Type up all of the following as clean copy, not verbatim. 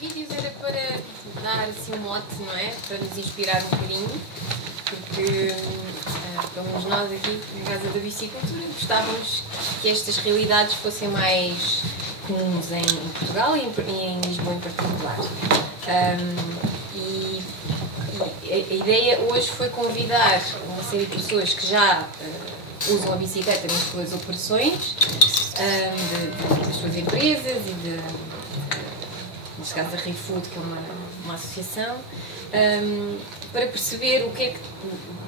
vídeos era para dar assim um mote, não é? Para nos inspirar um bocadinho, porque pelo menos nós aqui na Casa da Bicicultura gostávamos que estas realidades fossem mais comuns em Portugal e em Lisboa em particular. E a ideia hoje foi convidar uma série de pessoas que já usam a bicicleta nas suas operações, das suas empresas e neste caso da ReFood, que é uma associação, para perceber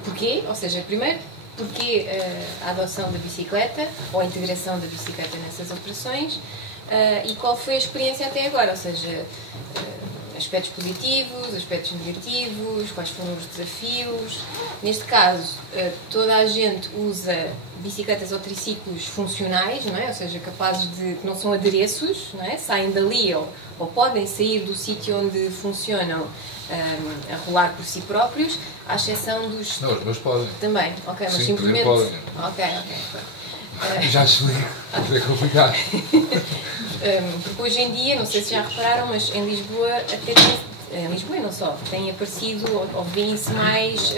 porquê, ou seja, primeiro, porquê a adoção da bicicleta ou a integração da bicicleta nessas operações e qual foi a experiência até agora, ou seja, aspectos positivos, aspectos negativos, quais foram os desafios. Neste caso, toda a gente usa bicicletas ou triciclos funcionais, não é? Ou seja, capazes de, que não são adereços, não é? Saem dali ou podem sair do sítio onde funcionam a rolar por si próprios, à exceção dos... Não, os meus podem. Também, ok, mas sim, simplesmente... podem. Ok. Já explico, é complicado. Porque hoje em dia, não sei se já repararam, mas em Lisboa até tem, em Lisboa e não só, tem aparecido ou vêem-se mais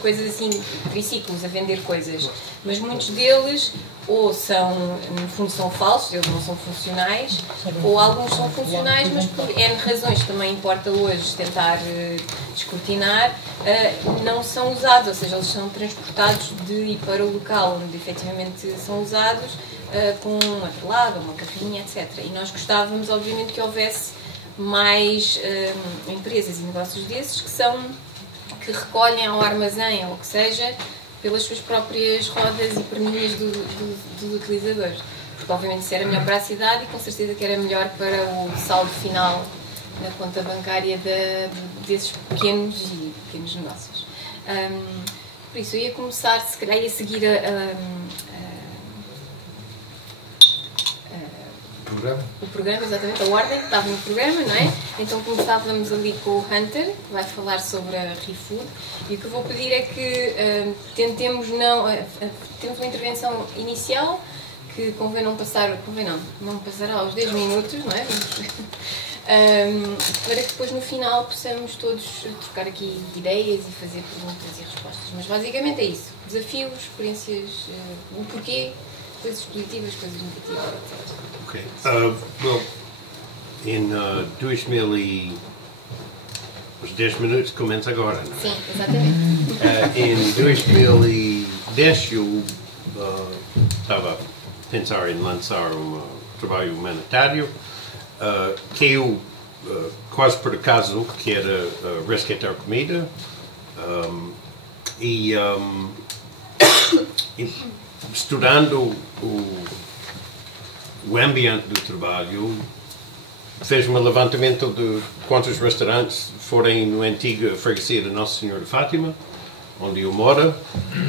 coisas assim, triciclos a vender coisas, mas muitos deles ou são, no fundo são falsos, eles não são funcionais, ou alguns são funcionais, mas por N razões que também importa hoje tentar descortinar, não são usados, ou seja, eles são transportados de e para o local onde efetivamente são usados, com um atrelado, uma carrinha, etc. E nós gostávamos, obviamente, que houvesse mais empresas e negócios desses que recolhem ao armazém, ou o que seja, pelas suas próprias rodas e perninhas dos utilizadores. Porque, obviamente, isso era melhor para a cidade e, com certeza, que era melhor para o saldo final na conta bancária desses pequenos negócios. Por isso, eu ia começar, se calhar, ia seguir o programa, exatamente, a ordem que estava no programa, não é? Então começávamos ali com o Hunter, que vai falar sobre a ReFood, e o que eu vou pedir é que tentemos temos uma intervenção inicial, que convém não passará aos 10 minutos, não é? Para que depois no final possamos todos trocar aqui ideias e fazer perguntas e respostas. Mas basicamente é isso, desafios, experiências, o porquê, coisas positivas, coisas negativas, etc. Okay. Well, em 2000 os 10 minutos começa agora, não é? Sim, exatamente. Em 2010 eu estava a pensar em lançar um trabalho humanitário que eu, quase por acaso, que era resgatar comida e estudando o ambiente do trabalho, fez um levantamento de quantos restaurantes forem na antiga freguesia de Nossa Senhora de Fátima, onde eu moro,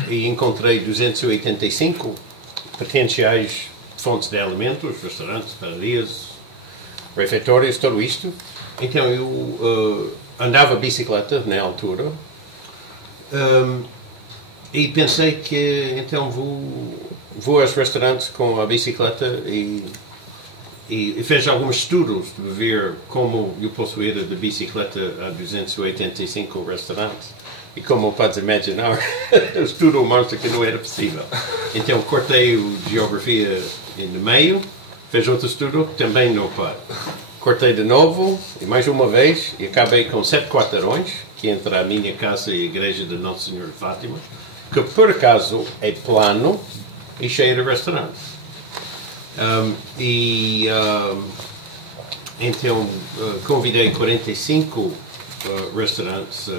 e encontrei 285 potenciais fontes de alimentos, restaurantes, padarias, refeitórios, tudo isto. Então eu andava bicicleta na altura e pensei que então vou aos restaurantes com a bicicleta e fiz alguns estudos de ver como eu posso ir de bicicleta a 285 restaurantes. E como podes imaginar, o estudo mostra que não era possível. Então cortei a geografia no meio, fiz outro estudo, também não pode. Cortei de novo, e mais uma vez, e acabei com 7 quarteirões, que entre a minha casa e a igreja de Nossa Senhora de Fátima, que por acaso é plano e cheio de restaurantes. Então convidei 45 restaurantes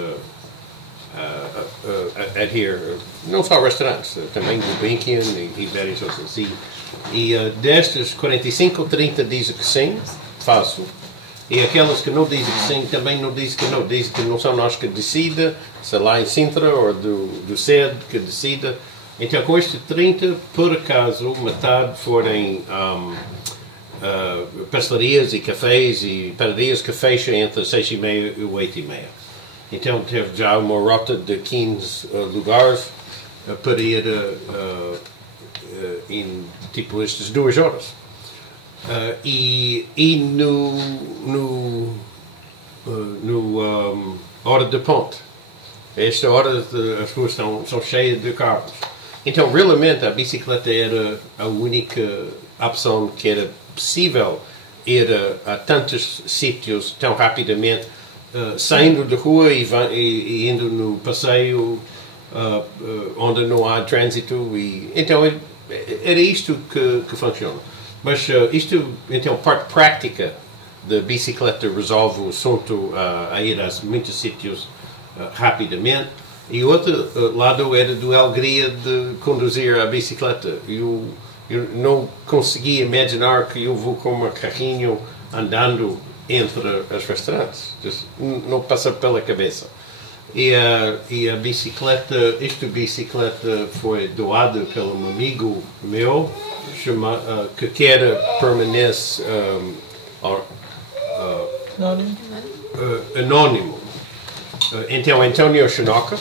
a adquirir, não só restaurantes, também Gulbenkian e vários outros assim. E destes 45, 30 dizem que sim, faço. E aquelas que não dizem que sim, também não dizem que não são nós que decidem, se lá em Sintra ou do SED que decida. Então, com estes 30, por acaso, metade forem pastelarias e cafés e padarias que fecham entre 6h30 e 8h30. Então, teve já uma rota de 15 lugares para ir em, tipo, estas 2 horas. E hora de ponte. Esta hora as ruas são cheias de carros. Então, realmente, a bicicleta era a única opção que era possível ir a tantos sítios tão rapidamente, saindo da rua e indo no passeio onde não há trânsito. Então, era isto que funciona. Mas isto, então, parte prática da bicicleta resolve o assunto a ir a muitos sítios rapidamente. E outro lado era da alegria de conduzir a bicicleta. Eu não conseguia imaginar que eu vou com um carrinho andando entre os restaurantes. Não passa pela cabeça. E a bicicleta, esta bicicleta foi doada por um amigo meu que quer permanece anónimo. Então, António Chinoca,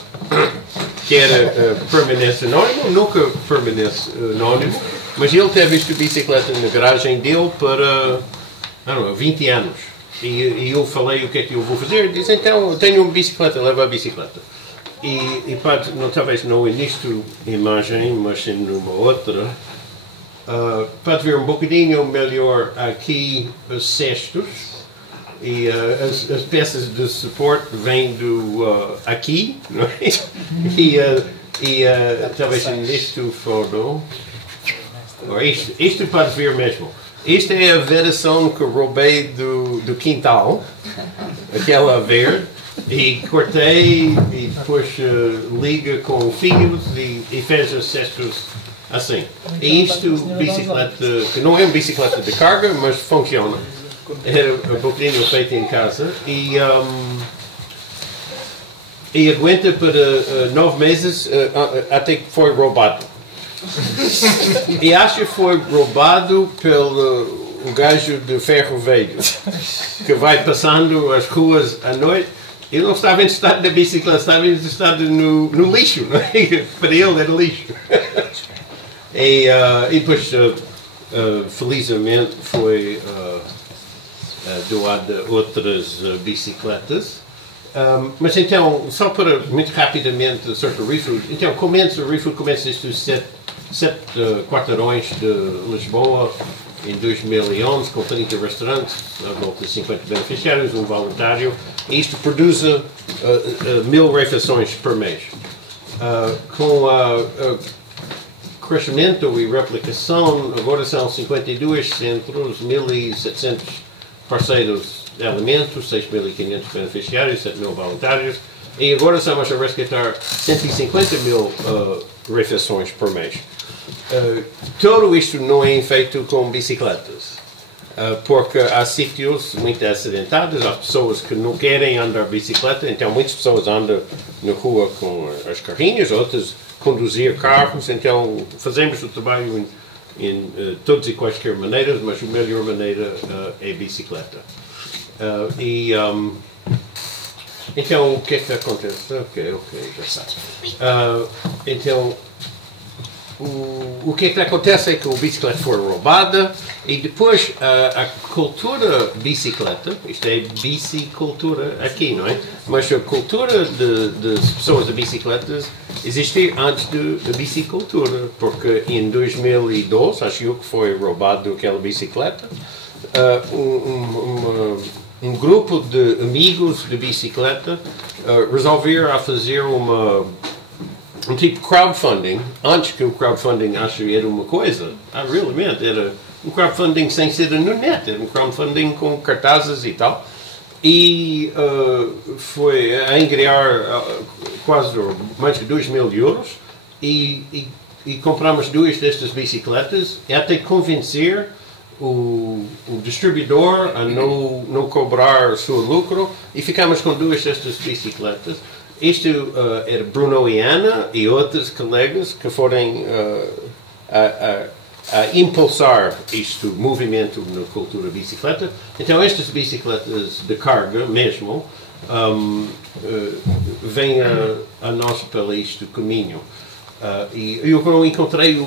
que era permanece anónimo, nunca permanece anónimo, mas ele teve esta bicicleta na garagem dele para, 20 anos. E eu falei o que é que eu vou fazer. Ele disse, então, eu tenho uma bicicleta, leva a bicicleta. E pode, talvez não é nisto imagem, mas numa outra, pode ver um bocadinho melhor aqui os cestos. E as peças de suporte vêm do aqui, não é? E talvez neste foto, isto pode ver mesmo. Esta é a versão que roubei do quintal, aquela verde, e cortei e depois liga com fios e fez os cestos assim. E isto, bicicleta, que não é uma bicicleta de carga, mas funciona. Era um pouquinho feito em casa e aguenta para 9 meses até que foi roubado. E acho que foi roubado pelo um gajo de ferro velho que vai passando as ruas à noite. Ele não estava em estado da bicicleta, estava em estado no lixo. Não é? Para ele era lixo. E depois, felizmente, foi doada outras bicicletas. Mas então, só para muito rapidamente sobre o ReFood, então o ReFood começa estes 7 quarteirões de Lisboa em 2011 com 30 restaurantes, à volta de 50 beneficiários, um voluntário, e isto produz 1000 refeições por mês. Com crescimento e replicação, agora são 52 centros, 1.700 parceiros de alimentos, 6.500 beneficiários, 7.000 voluntários, e agora estamos a resgatar 150.000 refeições por mês. Tudo isto não é feito com bicicletas, porque há sítios muito acidentados, há pessoas que não querem andar de bicicleta, então muitas pessoas andam na rua com as carrinhas, outras conduzir carros, então fazemos o trabalho em todas e quaisquer maneiras, mas a melhor maneira é bicicleta. Então, o que é que acontece? Ok, já está. Então, o que é que acontece é que a bicicleta foi roubada e depois a cultura bicicleta, isto é bicicultura aqui, não é? Mas a cultura de pessoas de bicicletas existia antes da bicicultura, porque em 2012, acho eu que foi roubado aquela bicicleta, um grupo de amigos de bicicleta resolveram fazer um tipo de crowdfunding, antes que o crowdfunding acho era uma coisa, realmente era um crowdfunding sem ser no net, era um crowdfunding com cartazes e tal, e foi a angriar quase mais de 2.000 euros e compramos 2 destas bicicletas e até convencer o distribuidor a não cobrar o seu lucro e ficamos com 2 destas bicicletas. Isto era Bruno e Ana e outros colegas que foram a impulsar este movimento na cultura bicicleta. Então estas bicicletas de carga mesmo vêm a nós pelo este caminho. E eu encontrei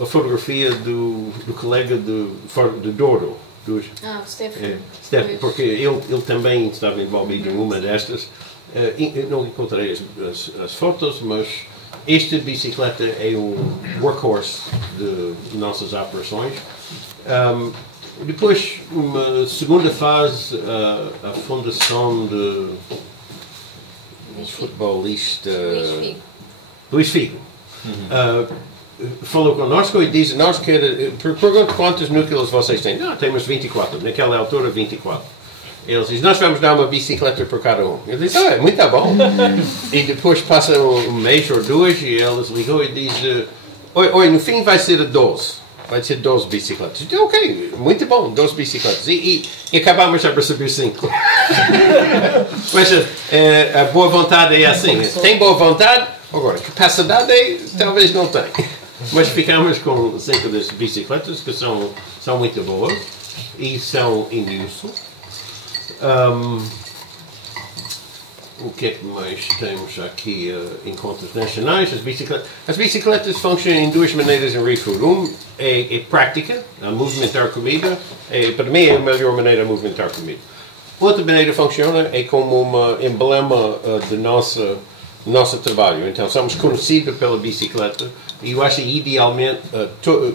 a fotografia do colega de Douro, Duas. O Stefano. Stefano, porque ele também estava envolvido em uma destas. Eu não encontrei as fotos, mas esta bicicleta é um workhorse de nossas operações. Depois, uma segunda fase, a fundação de futebolista Luís Figo. Falou connosco e disse: nós pergunto quantos núcleos vocês têm. Temos 24, naquela altura 24. Eles dizem: nós vamos dar uma bicicleta por cada um. Eu disse: muito bom. E depois passa um mês ou dois e eles ligou e diz: oi, no fim vai ser 12. Vai ser 12 bicicletas. Eu disse: ok, muito bom, 12 bicicletas. E acabamos já para subir 5. Mas a boa vontade é assim. Tem boa vontade, agora, capacidade talvez não tem. Mas ficamos com 5 das bicicletas que são muito boas e são em uso. O que é que mais temos aqui? Encontros nacionais. As bicicletas funcionam em duas maneiras em ReFood. É prática, a movimentar comida. Para mim é a melhor maneira de movimentar comida. Outra maneira funciona é como um emblema do nosso trabalho. Então somos conhecidos pela bicicleta e eu acho que idealmente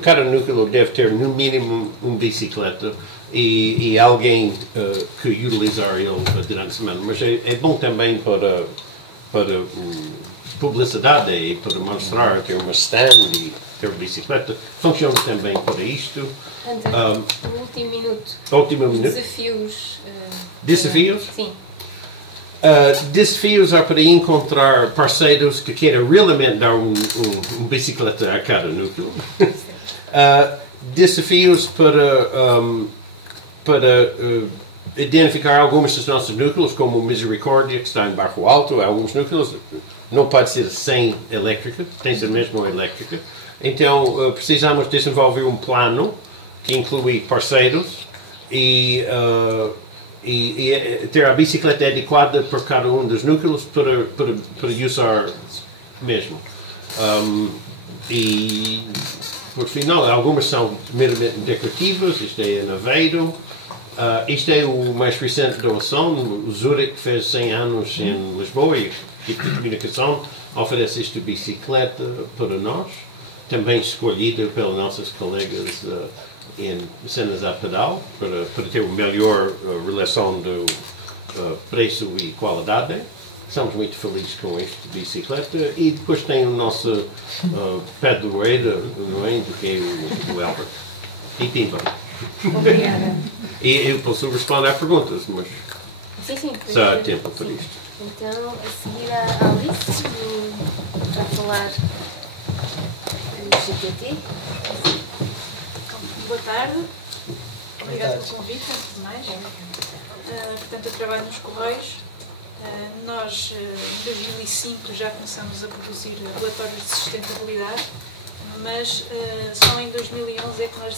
cada núcleo deve ter no mínimo uma bicicleta e alguém que utilizar ele durante a semana. Mas é bom também para publicidade e para mostrar ter uma stand e ter bicicleta. Funciona também para isto. No último minuto. Último minuto. Desafios. Desafios? Sim. Desafios é para encontrar parceiros que queiram realmente dar uma bicicleta a cada núcleo. Desafios para identificar alguns dos nossos núcleos, como o Misericórdia, que está em Barro Alto. Alguns núcleos não pode ser sem elétrica, tem que ser mesmo elétrica. Então precisamos desenvolver um plano que inclui parceiros e ter a bicicleta adequada para cada um dos núcleos para usar mesmo. E por final, algumas são meramente decorativas. Isto é em Aveiro. Isto é o mais recente doação. O Zurich fez 100 anos em Lisboa e a equipe de comunicação oferece esta bicicleta para nós, também escolhida pelas nossas colegas em cenas a pedal, para ter uma melhor relação de preço e qualidade. Estamos muito felizes com esta bicicleta. E depois tem o nosso padroeiro, que é o Albert. E Pimba. Obrigada. E eu posso responder a perguntas, mas Sim, já há tempo para isto. Então, a seguir a Alice vai falar do GTT. Boa tarde. Obrigada pelo convite, antes de mais. Portanto, eu trabalho nos Correios. Nós, em 2005, já começamos a produzir relatórios de sustentabilidade, mas só em 2011 é que nós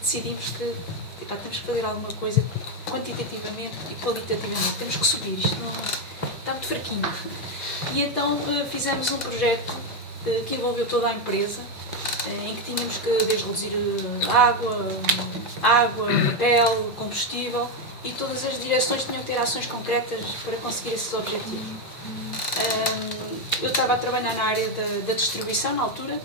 decidimos que temos que fazer alguma coisa quantitativamente e qualitativamente. Temos que subir, isto não está muito fraquinho. E então fizemos um projeto que envolveu toda a empresa, em que tínhamos que desde reduzir água, papel, combustível, e todas as direções tinham que ter ações concretas para conseguir esses objetivos. Eu estava a trabalhar na área da distribuição na altura,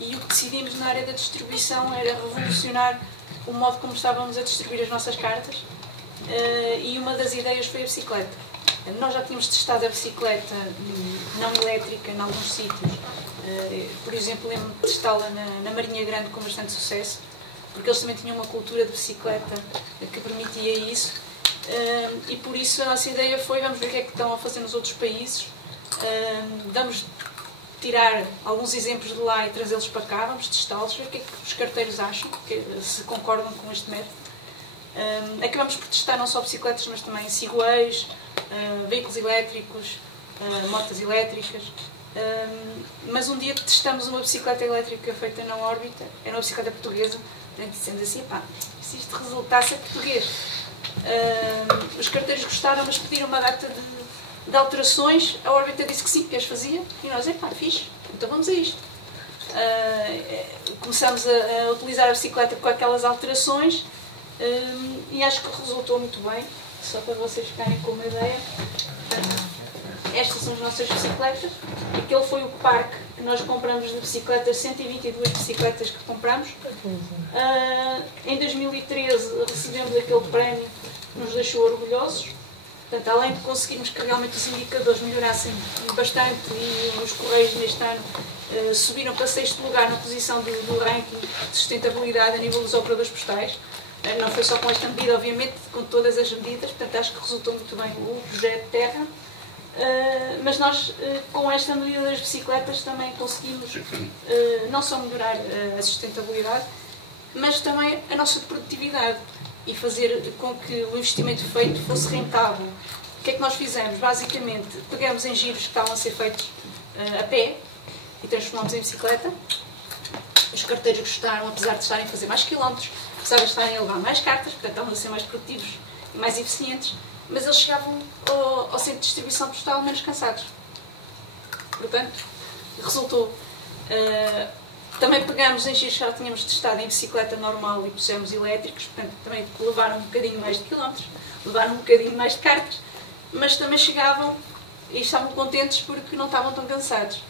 e o que decidimos na área da distribuição era revolucionar o modo como estávamos a distribuir as nossas cartas, e uma das ideias foi a bicicleta. Nós já tínhamos testado a bicicleta não elétrica em alguns sítios. Por exemplo, lembro-me de testá-la na Marinha Grande com bastante sucesso, porque eles também tinham uma cultura de bicicleta que permitia isso. E por isso a nossa ideia foi: vamos ver o que é que estão a fazer nos outros países, vamos tirar alguns exemplos de lá e trazê-los para cá, vamos testá-los, ver o que é que os carteiros acham, se concordam com este método. Acabamos por testar não só bicicletas, mas também segways, veículos elétricos, motas elétricas. Mas um dia testamos uma bicicleta elétrica feita na órbita, era uma bicicleta portuguesa, dissemos assim: pá, se isto resultasse é português. Os carteiros gostaram, mas pediram uma data de alterações. A órbita disse que sim, que as fazia, e nós: pá, fixe, então vamos a isto. Começamos a utilizar a bicicleta com aquelas alterações, E acho que resultou muito bem, só para vocês ficarem com uma ideia. Estas são as nossas bicicletas. Aquele foi o parque que nós compramos de bicicletas, 122 bicicletas que compramos. Em 2013 recebemos aquele prémio que nos deixou orgulhosos. Portanto, além de conseguirmos que realmente os indicadores melhorassem bastante e os Correios neste ano subiram para 6º lugar na posição do ranking de sustentabilidade a nível dos operadores postais. Não foi só com esta medida, obviamente, com todas as medidas, portanto acho que resultou muito bem o projeto Terra. Mas nós, com esta medida das bicicletas, também conseguimos não só melhorar a sustentabilidade, mas também a nossa produtividade e fazer com que o investimento feito fosse rentável. O que é que nós fizemos? Basicamente, pegamos em giros que estavam a ser feitos a pé e transformamos em bicicleta. Os carteiros gostaram, apesar de estarem a fazer mais quilómetros, apesar de estarem a levar mais cartas, portanto estavam a ser mais produtivos e mais eficientes, mas eles chegavam ao centro de distribuição postal menos cansados. Portanto, resultou. Também pegamos em giros que já tínhamos testado em bicicleta normal e pusemos elétricos, portanto também levaram um bocadinho mais de quilómetros, levaram um bocadinho mais de cartas, mas também chegavam e estavam contentes porque não estavam tão cansados.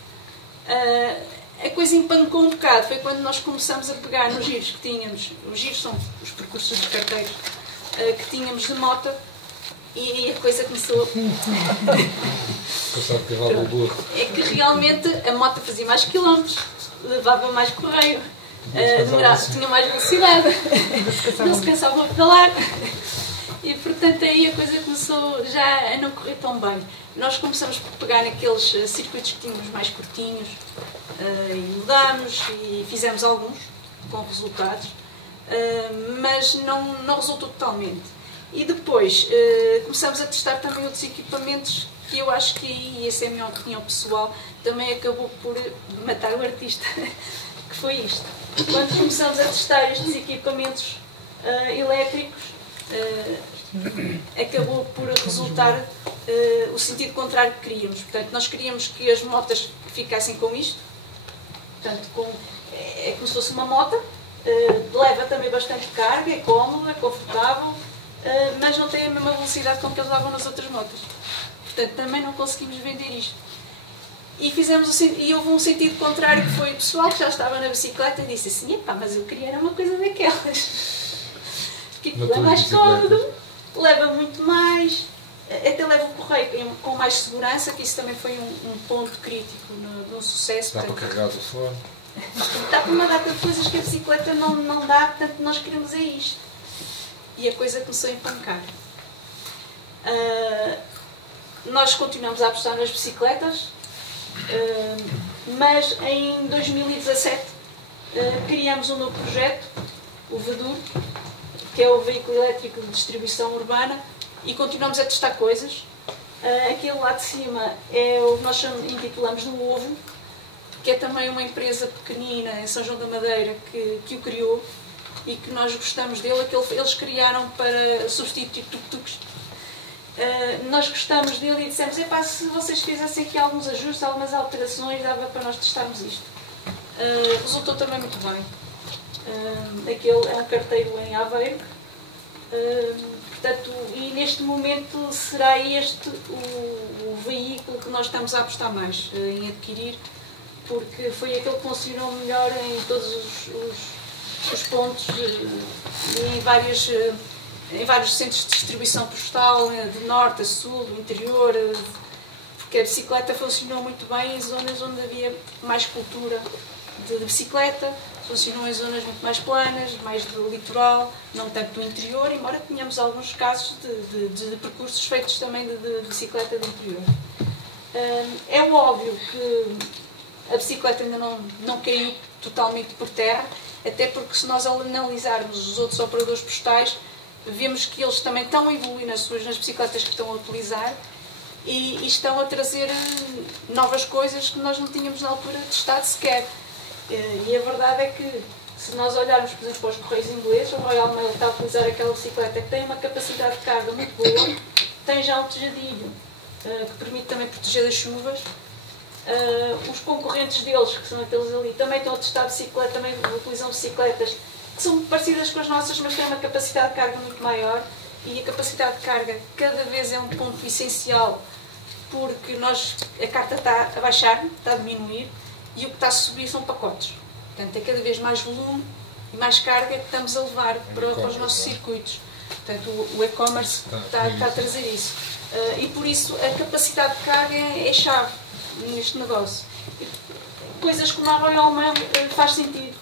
A coisa empancou um bocado, foi quando nós começamos a pegar nos giros que tínhamos, os giros são os percursos dos carteiros, que tínhamos de moto, e a coisa começou é que realmente a moto fazia mais quilómetros, levava mais correio, tinha mais velocidade, não se cansava a pedalar. E portanto aí a coisa começou já a não correr tão bem. Nós começamos por pegar naqueles circuitos que tínhamos mais curtinhos e mudámos e fizemos alguns com resultados, mas não resultou totalmente. E depois começamos a testar também outros equipamentos que eu acho que aí, e essa é a minha opinião pessoal, também acabou por matar o artista, que foi isto. Quando começamos a testar estes equipamentos elétricos, acabou por resultar o sentido contrário que queríamos. Portanto, nós queríamos que as motas ficassem com isto, portanto, é como se fosse uma moto, leva também bastante carga, é cómodo, é confortável, mas não tem a mesma velocidade com que eles davam nas outras motas. Portanto, também não conseguimos vender isto. E houve um sentido contrário, que foi o pessoal que já estava na bicicleta e disse assim: epá, mas eu queria uma coisa daquelas. Porque aquilo é mais cómodo, leva muito mais, até leva o correio com mais segurança, que isso também foi um ponto crítico no sucesso. Dá para carregar o telefone. Dá para uma data de coisas que a bicicleta não dá, portanto nós queremos é isto. E a coisa começou a empancar. Nós continuamos a apostar nas bicicletas, mas em 2017 criamos um novo projeto, o VEDUR, que é o veículo elétrico de distribuição urbana, e continuamos a testar coisas. Aquele lá de cima é o que nós intitulamos do Ovo, que é também uma empresa pequenina em São João da Madeira que o criou e que nós gostamos dele, que eles criaram para substituir tuk-tuks. Nós gostamos dele e dissemos: epá, se vocês fizessem aqui alguns ajustes, algumas alterações, dava para nós testarmos isto. Resultou também muito bem. Aquele é um carteiro em Aveiro, portanto, e neste momento será este o veículo que nós estamos a apostar mais em adquirir, porque foi aquele que funcionou melhor em todos os pontos e em vários centros de distribuição postal, de norte a sul, do interior, porque a bicicleta funcionou muito bem em zonas onde havia mais cultura de bicicleta, funcionou em zonas muito mais planas, mais do litoral, não tanto do interior, embora tenhamos alguns casos de percursos feitos também de bicicleta do interior. É óbvio que a bicicleta ainda não caiu totalmente por terra, até porque se nós analisarmos os outros operadores postais, vemos que eles também estão a evoluir nas bicicletas que estão a utilizar e estão a trazer novas coisas que nós não tínhamos na altura testado sequer. E a verdade é que, se nós olharmos, por exemplo, para os correios ingleses, o Royal Mail está a utilizar aquela bicicleta que tem uma capacidade de carga muito boa, tem já um tejadilho que permite também proteger das chuvas. Os concorrentes deles, que são aqueles ali, também estão a testar bicicleta, também utilizam bicicletas que que são parecidas com as nossas, mas têm uma capacidade de carga muito maior, e a capacidade de carga cada vez é um ponto essencial, porque a carta está a baixar, está a diminuir, e o que está a subir são pacotes. Portanto, é cada vez mais volume e mais carga que estamos a levar para os nossos circuitos. Portanto, o e-commerce está a trazer isso. E por isso a capacidade de carga é chave neste negócio. Coisas como a Royal Mail faz sentido.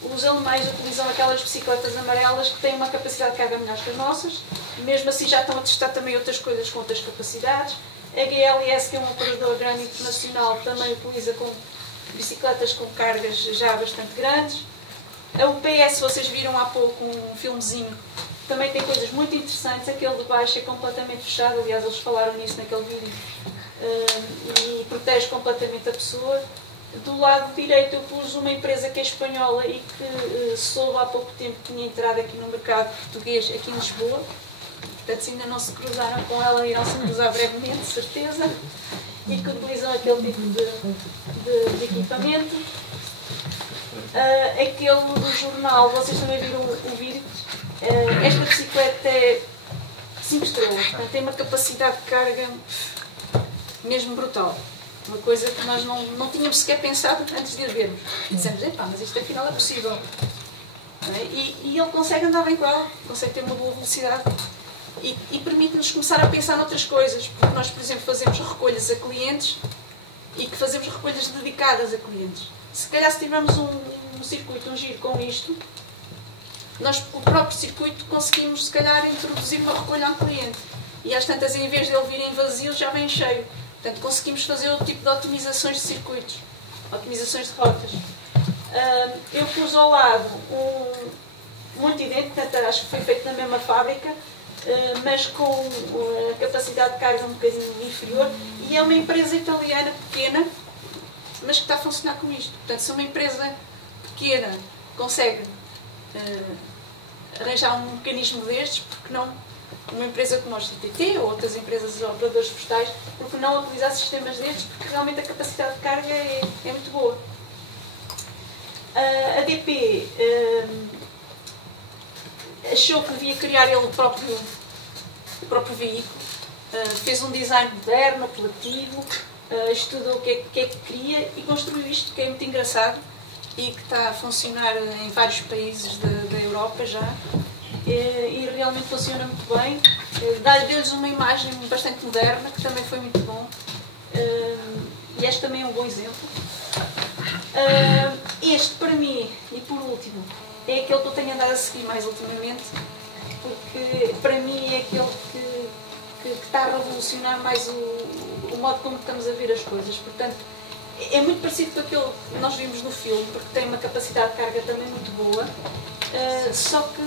Os alemães utilizam aquelas bicicletas amarelas que têm uma capacidade de carga melhor que as nossas. Mesmo assim já estão a testar também outras coisas com outras capacidades. A GLS, que é um operador grande internacional, também utiliza com bicicletas com cargas já bastante grandes. A UPS, vocês viram há pouco um filmezinho, também tem coisas muito interessantes. Aquele de baixo é completamente fechado, aliás eles falaram nisso naquele vídeo, e protege completamente a pessoa. Do lado direito eu pus uma empresa que é espanhola e que soube há pouco tempo que tinha entrado aqui no mercado português, aqui em Lisboa. Portanto, se ainda não se cruzaram com ela, irão se cruzar brevemente, certeza. E que utilizam aquele tipo de equipamento. Aquele do jornal, vocês também viram o vídeo. Esta bicicleta é 5 estrelas, portanto, tem uma capacidade de carga mesmo brutal. Uma coisa que nós não tínhamos sequer pensado antes de a vermos. E dissemos, mas isto afinal é possível. E ele consegue andar bem com ela, consegue ter uma boa velocidade. E permite-nos começar a pensar noutras coisas. Porque nós, por exemplo, fazemos recolhas a clientes e que fazemos recolhas dedicadas a clientes. Se calhar se tivermos um circuito, um giro com isto, nós, o próprio circuito, conseguimos se calhar introduzir uma recolha a um cliente. E às tantas, em vez de ele vir em vazio, já vem cheio. Portanto, conseguimos fazer outro tipo de otimizações de circuitos, otimizações de rotas. Eu pus ao lado muito idêntico, portanto, acho que foi feito na mesma fábrica, mas com a capacidade de carga um bocadinho inferior, e é uma empresa italiana pequena, mas que está a funcionar com isto. Portanto, se uma empresa pequena consegue arranjar um mecanismo destes, porque não uma empresa como a CTT ou outras empresas operadores postais, porque não utilizar sistemas destes, porque realmente a capacidade de carga é muito boa. A DP achou que devia criar ele o próprio veículo, fez um design moderno, apelativo, estudou o que é que queria e construiu isto, que é muito engraçado e que está a funcionar em vários países da Europa já. E realmente funciona muito bem. Dá-lhes uma imagem bastante moderna, que também foi muito bom. E este também é um bom exemplo. Este, para mim, e por último, é aquele que eu tenho andado a seguir mais ultimamente, porque para mim é aquele que está a revolucionar mais o modo como estamos a ver as coisas. Portanto, é muito parecido com aquilo que nós vimos no filme, porque tem uma capacidade de carga também muito boa. Só que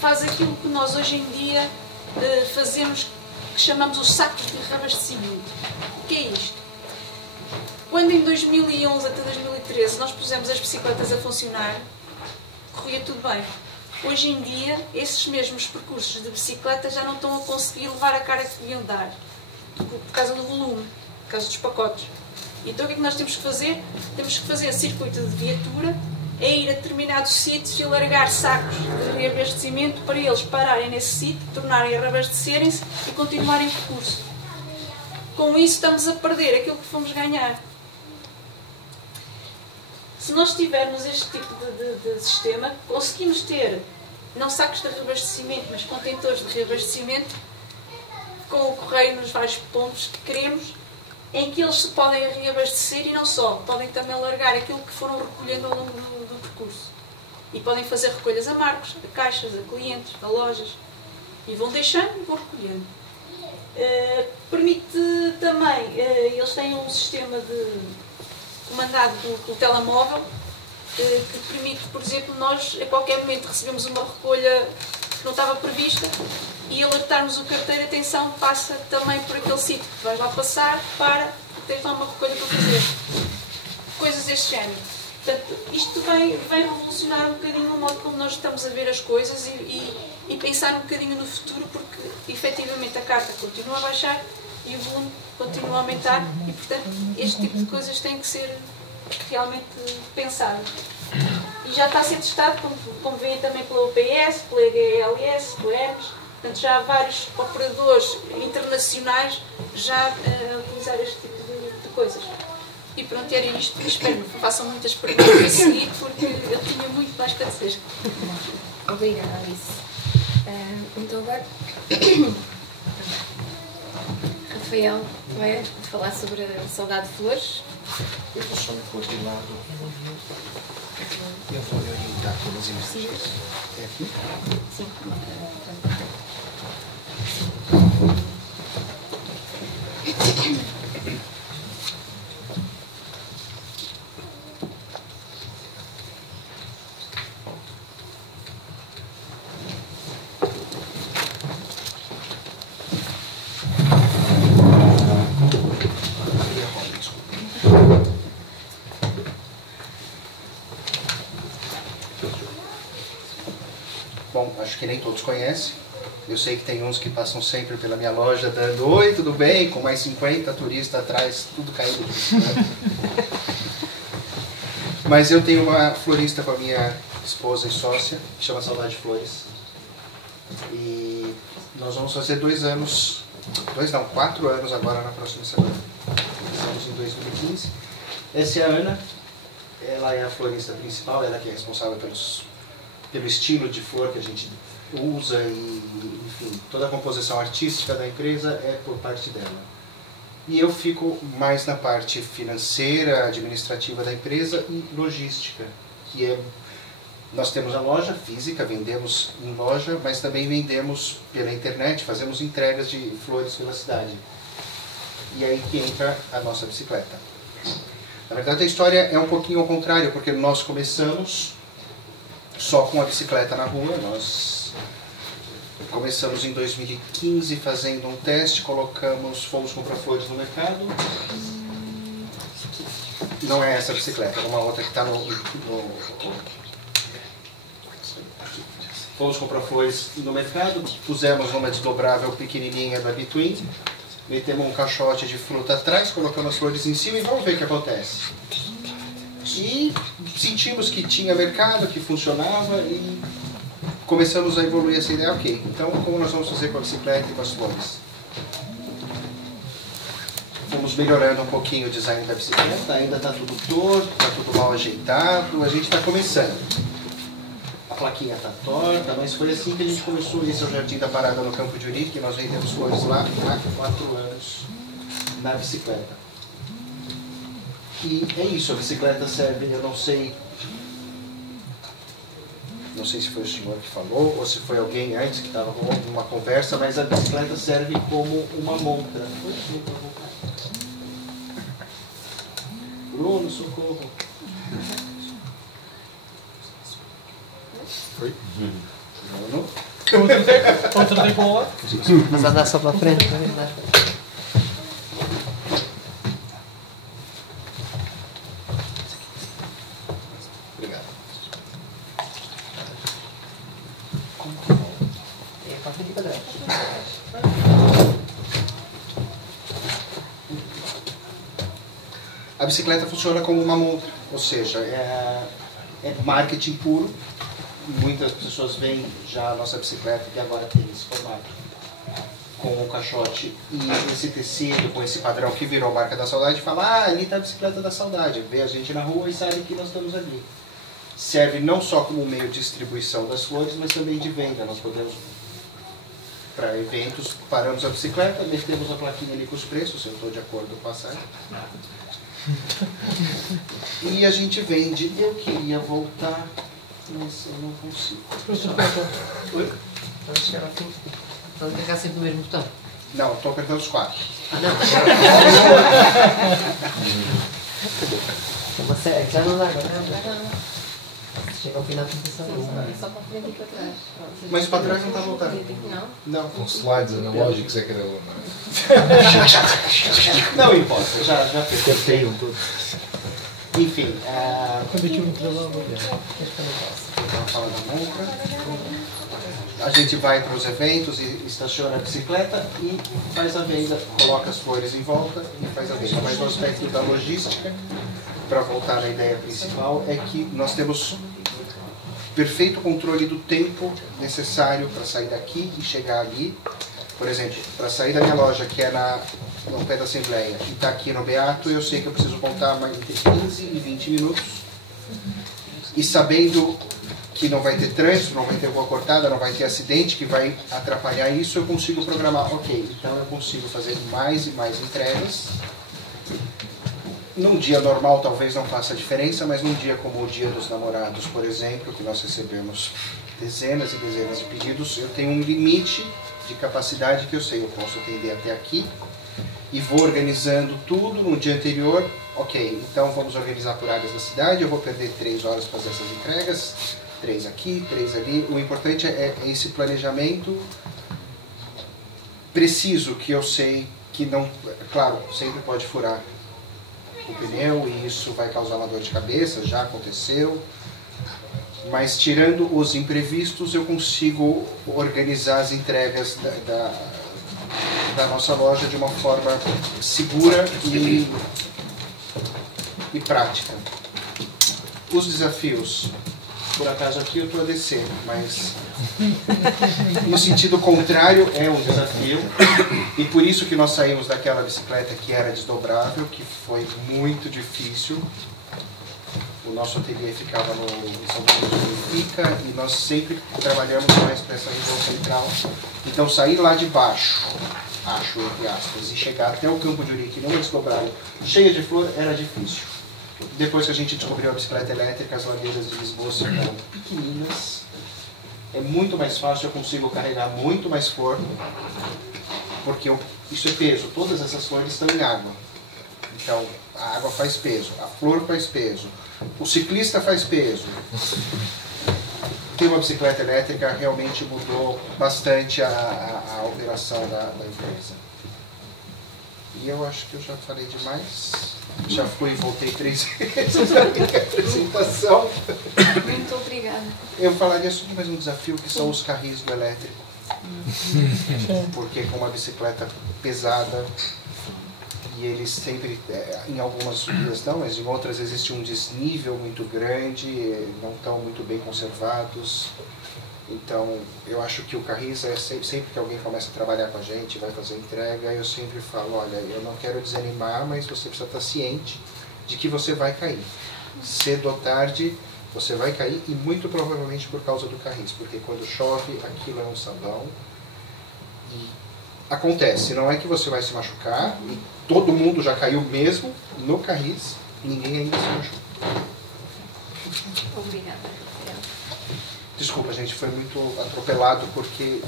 faz aquilo que nós hoje em dia fazemos, que chamamos os sacos de reabastecimento. O que é isto? Quando em 2011 até 2013 nós pusemos as bicicletas a funcionar, corria tudo bem. Hoje em dia, esses mesmos percursos de bicicleta já não estão a conseguir levar a carga que deviam dar, por causa do volume, por causa dos pacotes. Então o que é que nós temos que fazer? Temos que fazer circuito de viatura, é ir a determinados sítios e largar sacos de reabastecimento para eles pararem nesse sítio, tornarem a reabastecerem-se e continuarem o percurso. Com isso estamos a perder aquilo que fomos ganhar. Se nós tivermos este tipo de sistema, conseguimos ter, não sacos de reabastecimento, mas contentores de reabastecimento, com o correio nos vários pontos que queremos, em que eles se podem reabastecer e não só, podem também largar aquilo que foram recolhendo ao longo do percurso. E podem fazer recolhas a marcos, a caixas, a clientes, a lojas. E vão deixando e vão recolhendo. Permite também, eles têm um sistema comandado pelo telemóvel, que permite, por exemplo, nós a qualquer momento recebemos uma recolha que não estava prevista e alertarmos o carteiro, atenção, passa também por aquele sítio, vais lá passar, para, tens lá uma recolha para fazer. Coisas deste género. Portanto, isto vem revolucionar um bocadinho o modo como nós estamos a ver as coisas e pensar um bocadinho no futuro, porque efetivamente a carga continua a baixar e o volume continua a aumentar e, portanto, este tipo de coisas tem que ser realmente pensado. E já está a ser testado, como veem também pela UPS, pela EGLS, pela Hermes. Portanto, já há vários operadores internacionais já a utilizar este tipo de coisas. E pronto, era isto. Espero que façam muitas perguntas a seguir, porque eu tinha muito mais para dizer. Obrigada, Alice. Então agora, Rafael vai falar sobre a saudade de flores. Eu vou só me continuar. Eu vou orientar pelas imagens. É aqui? Sim. Bom, acho que nem todos conhecem. Eu sei que tem uns que passam sempre pela minha loja dando oi, tudo bem, com mais 50 turistas atrás, tudo caindo de bicicleta. Mas eu tenho uma florista com a minha esposa e sócia, que chama Saudade Flores. E nós vamos fazer 4 anos agora na próxima semana. Estamos em 2015. Essa é a Ana, ela é a florista principal, ela que é responsável pelo estilo de flor que a gente usa e, enfim, toda a composição artística da empresa é por parte dela. E eu fico mais na parte financeira, administrativa da empresa e logística, que é, nós temos a loja física, vendemos em loja, mas também vendemos pela internet, fazemos entregas de flores pela cidade. E aí que entra a nossa bicicleta. Na verdade a história é um pouquinho ao contrário, porque nós começamos só com a bicicleta na rua. Nós começamos em 2015 fazendo um teste, fomos comprar flores no mercado. Não é essa bicicleta, é uma outra que está Fomos comprar flores no mercado, pusemos numa desdobrável pequenininha da Between, metemos um caixote de fruta atrás, colocamos as flores em cima e vamos ver o que acontece. E sentimos que tinha mercado, que funcionava e começamos a evoluir essa ideia. Ok, então como nós vamos fazer com a bicicleta e com as flores? Fomos melhorando um pouquinho o design da bicicleta, ainda está tudo torto, está tudo mal ajeitado, a gente está começando. A plaquinha está torta, mas foi assim que a gente começou. Esse é o Jardim da Parada no Campo de Urique, que nós vendemos flores lá há 4 anos na bicicleta. E é isso, a bicicleta serve, eu não sei se foi o senhor que falou ou se foi alguém antes que estava com uma conversa, mas a bicicleta serve como uma montra. Bruno, socorro. Oi? Bruno. Outro tem com lá? Mas andar só para a frente, não é verdade? Obrigado. É para frente e para trás. A bicicleta funciona como uma montra, ou seja, é marketing puro. Muitas pessoas veem já a nossa bicicleta, que agora tem esse formato, com o caixote e esse tecido, com esse padrão que virou marca da saudade, e fala, ah, ali está a bicicleta da saudade. Vê a gente na rua e sabe que nós estamos ali. Serve não só como meio de distribuição das flores, mas também de venda. Nós podemos, para eventos, paramos a bicicleta, metemos a plaquinha ali com os preços, se eu estou de acordo com a site. E a gente vende. Eu queria voltar, mas eu não consigo. Oi? Não clicar sempre no mesmo botão. Não, estou apertando os 4. Ah, não. É uma série, já não dá agora. Chega ao final da apresentação. Só para frente e para trás. Mas para trás não está voltando. Não? Não. Com slides analógicos é cada um, não é? Não importa, já apertei um todo. Enfim, Quando eu tive um trabalho, vamos falar da montra. A gente vai para os eventos e estaciona a bicicleta e faz a venda, coloca as flores em volta e faz a venda. Mas o aspecto da logística, para voltar à ideia principal, é que nós temos perfeito controle do tempo necessário para sair daqui e chegar ali. Por exemplo, para sair da minha loja, que é no pé da Assembleia, e está aqui no Beato, eu sei que eu preciso contar mais entre 15 e 20 minutos. E sabendo que não vai ter trânsito, não vai ter rua cortada, não vai ter acidente que vai atrapalhar isso, eu consigo programar. Ok, então eu consigo fazer mais e mais entregas. Num dia normal talvez não faça diferença, mas num dia como o Dia dos Namorados, por exemplo, que nós recebemos dezenas e dezenas de pedidos, eu tenho um limite de capacidade que eu sei, eu posso atender até aqui e vou organizando tudo no dia anterior. Ok, então vamos organizar por áreas da cidade, eu vou perder 3 horas para fazer essas entregas, 3 aqui, 3 ali. O importante é esse planejamento preciso, que eu sei que não... Claro, sempre pode furar o pneu e isso vai causar uma dor de cabeça, já aconteceu. Mas tirando os imprevistos, eu consigo organizar as entregas da nossa loja de uma forma segura e prática. Os desafios, por acaso aqui eu estou a descer, mas no sentido contrário é um desafio, e por isso que nós saímos daquela bicicleta que era desdobrável, que foi muito difícil. O nosso ateliê ficava em São Domingos do Benfica e nós sempre trabalhamos mais para essa região central. Então sair lá de baixo, acho, entre aspas, e chegar até o Campo de Urique numa desdobrável cheia de flor era difícil. Depois que a gente descobriu a bicicleta elétrica, as ladeiras de Lisboa se tornaram pequeninas. É muito mais fácil, eu consigo carregar muito mais flor, porque isso é peso. Todas essas flores estão em água. Então, a água faz peso, a flor faz peso, o ciclista faz peso. Ter uma bicicleta elétrica realmente mudou bastante a operação da empresa. E eu acho que eu já falei demais. Já fui e voltei 3 vezes na minha apresentação. Muito obrigada. Eu falaria sobre mais um desafio, que são os carris do elétrico. Porque com uma bicicleta pesada, e eles sempre, em algumas subidas não, mas em outras existe um desnível muito grande, não estão muito bem conservados. Então, eu acho que o carris é sempre que alguém começa a trabalhar com a gente, vai fazer entrega, eu sempre falo, olha, eu não quero desanimar, mas você precisa estar ciente de que você vai cair. Cedo ou tarde, você vai cair, e muito provavelmente por causa do carris, porque quando chove, aquilo é um sabão. E acontece, não é que você vai se machucar, e todo mundo já caiu mesmo no carris, ninguém ainda se machucou. Obrigada. Desculpa, gente, foi muito atropelado porque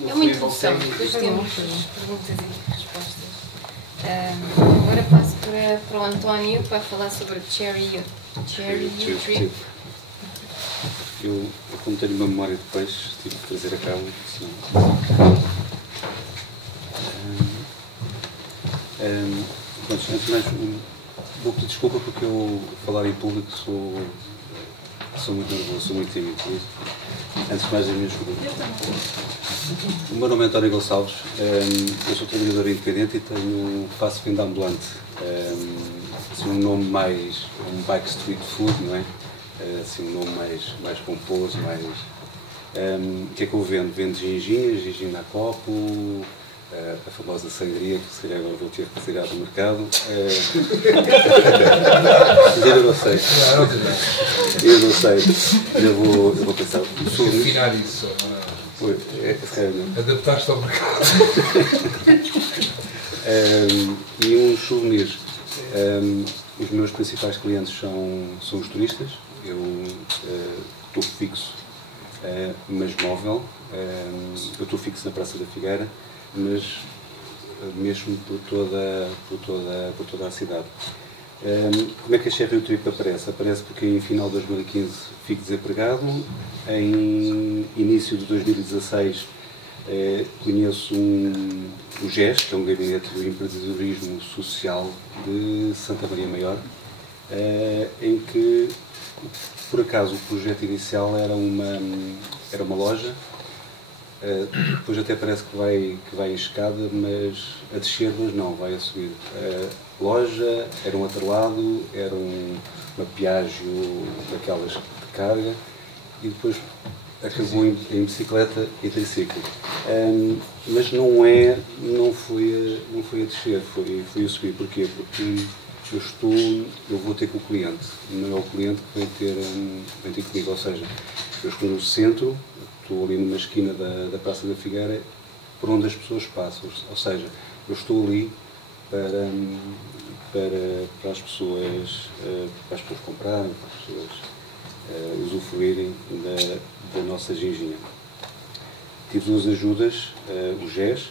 eu É fui uma e voltei. introdução, depois temos perguntas e respostas. Agora passo para o António para falar sobre Cherry Trip. Eu, como tenho uma memória de peixe, tive que trazer a cabo. Antes de mais, vou pedir desculpa porque eu, falar em público, sou muito nervoso, sou muito tímido. Antes de mais, as minhas perguntas. O meu nome é António Gonçalves, eu sou trabalhador independente e faço venda ambulante. Assim, um nome mais, um bike street food, não é? Assim, um nome mais pomposo, mais... O que é que eu vendo? Vendo gingina a copo, a famosa sangria, que se calhar agora vou ter que tirar do mercado. Mas eu não sei. Eu não sei. Eu vou pensar. Afinar isso. Adaptar-te ao mercado. E uns souvenirs. Os meus principais clientes são os turistas. Eu estou fixo, mas móvel. Eu estou fixo na Praça da Figueira, mas mesmo por toda a cidade. Como é que a Cherry Trip aparece? Aparece porque em final de 2015 fico desempregado, em início de 2016 conheço o GES, que é um gabinete do empreendedorismo social de Santa Maria Maior, em que por acaso o projeto inicial era uma loja. Depois até parece que vai em escada, mas a descer, mas não, vai a subir. A loja era um atrelado, era uma peágio daquelas de carga, e depois acabou em bicicleta e triciclo. Mas não foi a descer, foi a subir. Porquê? Porque eu vou ter com o cliente, não é o cliente que vem ter comigo. Ou seja, eu estou no centro, estou ali numa esquina da Praça da Figueira, por onde as pessoas passam. Ou seja, eu estou ali para as pessoas comprarem, para as pessoas usufruírem da nossa ginginha. Tive duas ajudas, o GES,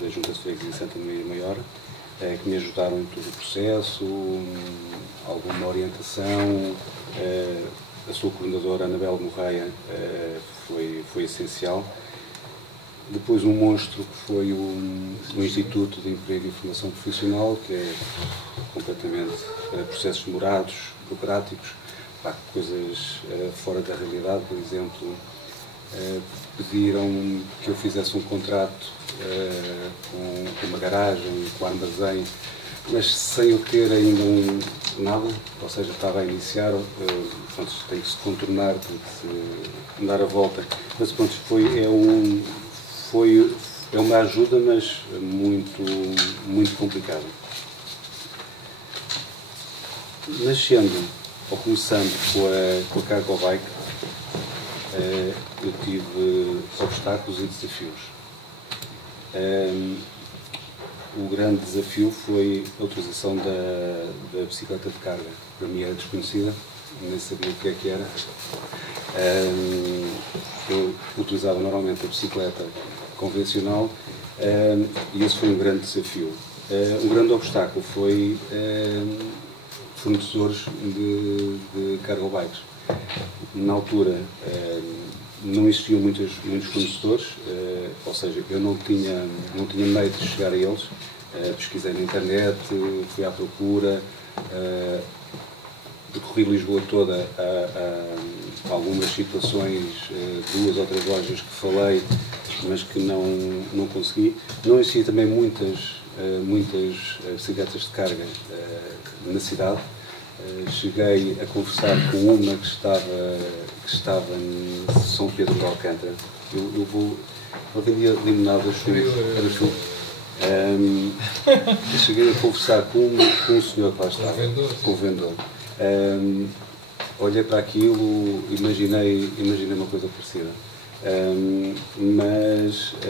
da Junta de Freguesia de Santa Maria Maior, que me ajudaram em todo o processo, alguma orientação. A sua coordenadora, Anabela Morreia, foi essencial. Depois um monstro que foi o Instituto de Emprego e Formação Profissional, que é completamente processos demorados, burocráticos, coisas fora da realidade. Por exemplo, pediram que eu fizesse um contrato com uma garagem, com armazém, mas sem eu ter ainda nada, ou seja, estava a iniciar, tem que se contornar, tem que se dar a volta. Mas pronto, é uma ajuda, mas muito complicada. Nascendo, ou começando com a cargo bike, eu tive obstáculos e desafios. O grande desafio foi a utilização da bicicleta de carga. Para mim era desconhecida, nem sabia o que é que era. Eu utilizava normalmente a bicicleta convencional e esse foi um grande desafio. Um grande obstáculo foi fornecedores de cargo bikes. Na altura não existiam muitos fornecedores, ou seja, eu não tinha meio de chegar a eles. Pesquisei na internet, fui à procura, percorri Lisboa toda a algumas situações, 2 ou 3 lojas que falei, mas que não consegui. Não existia também muitas bicicletas de carga na cidade. Cheguei a conversar com uma que estava em São Pedro de Alcântara. Eu vendia limonadas, era chuva. Cheguei a conversar com um senhor que lá estava, com o vendedor. Olhei para aquilo, imaginei uma coisa parecida.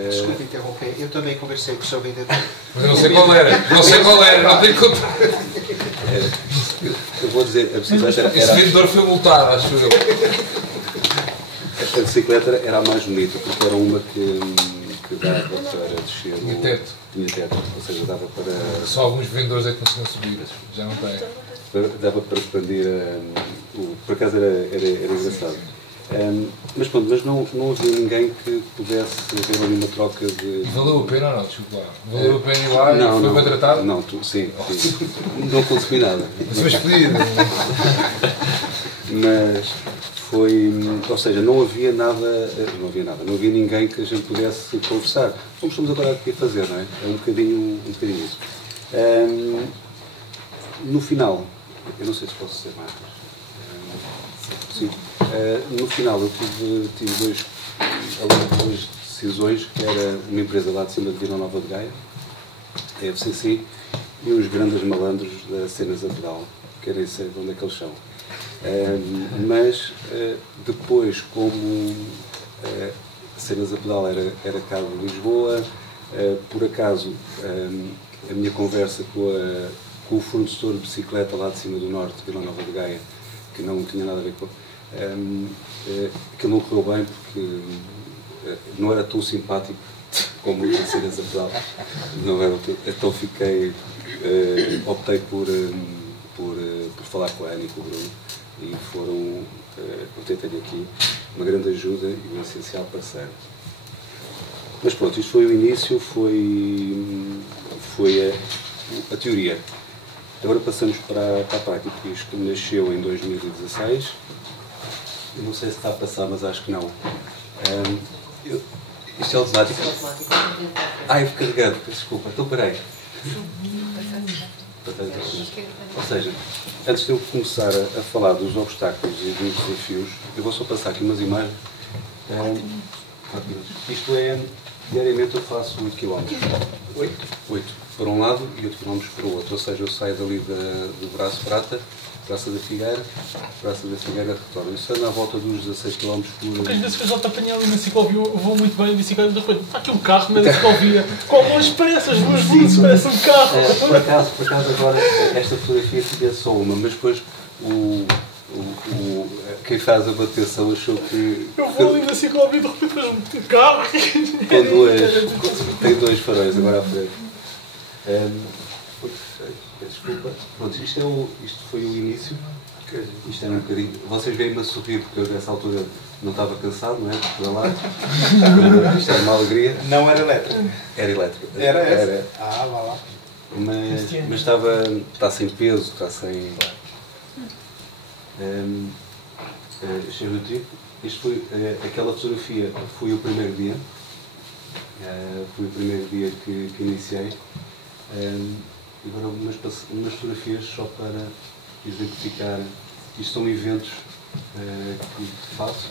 Desculpe interromper, eu também conversei com o seu vendedor. Mas não sei qual era, não tenho conta. Eu vou dizer, a bicicleta era... Esse vendedor foi multado, acho eu. A bicicleta era a mais bonita, porque era uma que dava para descer. Tinha teto. Tinha teto, ou seja, dava para... Só alguns vendedores é que conseguiam subir, já não tem. Dava para expandir, por acaso era engraçado. Mas pronto, mas não havia ninguém que pudesse haver ali uma troca de... Valeu a pena ou não? Desculpa lá. Valeu a pena ir lá e foi bem tratado? Não, sim. Não consegui nada. Foi expedido. Mas foi, ou seja, não havia ninguém que a gente pudesse conversar. Como estamos agora aqui a fazer, não é? É um bocadinho isso. No final, eu não sei se posso dizer mais. Sim. No final eu tive duas decisões, que era uma empresa lá de cima de Vila Nova de Gaia, a FCC, e os grandes malandros da Cenas a Pedal, que era isso, de onde é que eles são. Mas depois, como a Cenas a Pedal era cá de Lisboa, por acaso a minha conversa com o fornecedor de bicicleta lá de cima do norte, de Vila Nova de Gaia, que não tinha nada a ver com... que não correu bem porque não era tão simpático como o Cenas a Pedal. Não era, então optei por falar com a Ana e com o Bruno, e eu tenho aqui uma grande ajuda e um essencial parceiro. Mas pronto, isto foi o início, foi a teoria. Agora passamos para a prática. Isto nasceu em 2016. Eu não sei se está a passar, mas acho que não. Isto é automático? Eu fui carregando, desculpa. Então, peraí. Ou seja, antes de eu começar a falar dos obstáculos e dos desafios, eu vou só passar aqui umas imagens. Isto é, diariamente eu faço 8 km. 8 para um lado e 8 km para o outro. Ou seja, eu saio dali do Braço Prata, Praça da Figueira, retorno. Isso anda à volta dos 16 km por... Porque às vezes que eu já te apanhei ali na ciclovia, eu vou muito bem em bicicleta, de repente, está aqui um carro na ciclovia, com duas pressas, duas luzes, parece um carro. Por acaso agora, esta fotografia fica só uma, mas depois quem faz a manutenção achou que... Eu vou ali na ciclovia e de repente vejo um carro. Tem dois faróis agora à frente. Desculpa. Pronto, isto foi o início. Isto era um bocadinho... Vocês veem-me a sorrir porque eu nessa altura não estava cansado, não é? Para lá. Isto era uma alegria. Não era elétrico? Era elétrico. Era. Ah, vá lá. Mas está sem peso, está sem... Isto foi aquela fotografia, foi o primeiro dia. Foi o primeiro dia que iniciei. Agora umas fotografias só para exemplificar. Isto são eventos que faço.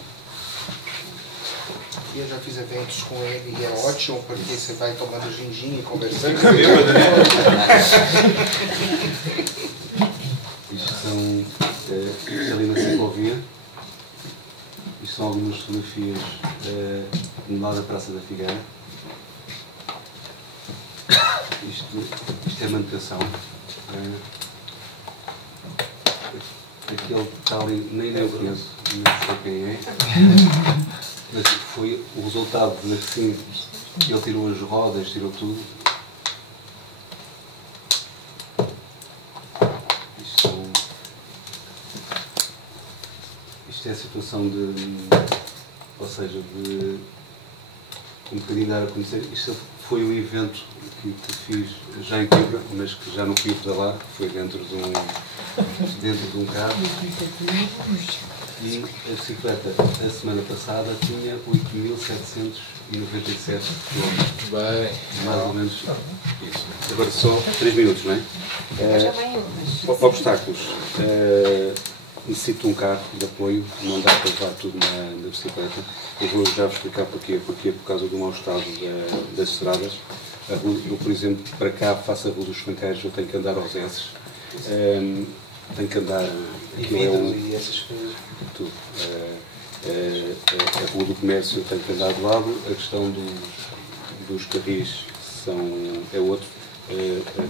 Eu já fiz eventos com ele e é ótimo porque você vai tomando ginginho e conversando. Isto são ali na ciclovia. Isto são algumas fotografias lá da Praça da Figueira. Isto é manutenção. Aquele que está ali, nem eu conheço, nem sei quem é. Mas foi o resultado de assim, ele tirou as rodas, tirou tudo. Isto é a situação ou seja, de um bocadinho dar a conhecer. Isto foi um evento que fiz já em Coimbra, mas que já não fui pedalar, foi dentro de um carro. E a bicicleta, a semana passada, tinha 8.797 km. Bem, mais ou menos isso. Agora só 3 minutos, não é? Obstáculos. Necessito um carro de apoio, não dá para levar tudo na bicicleta. Eu vou já vos explicar porquê. Porque é por causa do mau estado das estradas. Eu, por exemplo, para cá, faço a Rua dos Fanceiros, eu tenho que andar aos S. Tenho que andar... E essas coisas. Tudo. A Rua do Comércio eu tenho que andar de lado. A questão dos carris é outro.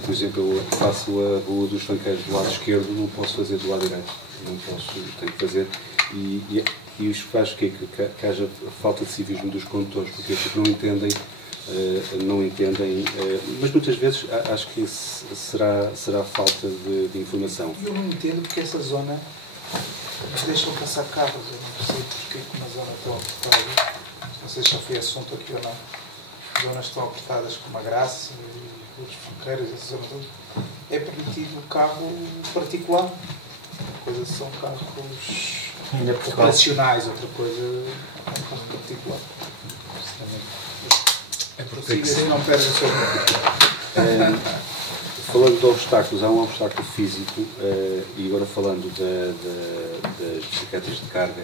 Por exemplo, eu faço a Rua dos Fanceiros do lado esquerdo, não posso fazer do lado direito. Não posso, tenho que fazer. E isto faz que haja falta de civismo dos condutores, porque não entendem, mas muitas vezes acho que será falta de informação. Eu não entendo porque essa zona deixam passar carros, eu não percebo porque é uma zona tão apertada, não sei se já foi assunto aqui ou não, zonas tão apertadas como a Graça e os Funqueiros, essa zona toda, é permitido o carro particular, coisa são carros operacionais, outra coisa é um carro particular. é porque Assim não perde o seu nome. Falando de obstáculos, há um obstáculo físico, e agora falando das bicicletas de carga,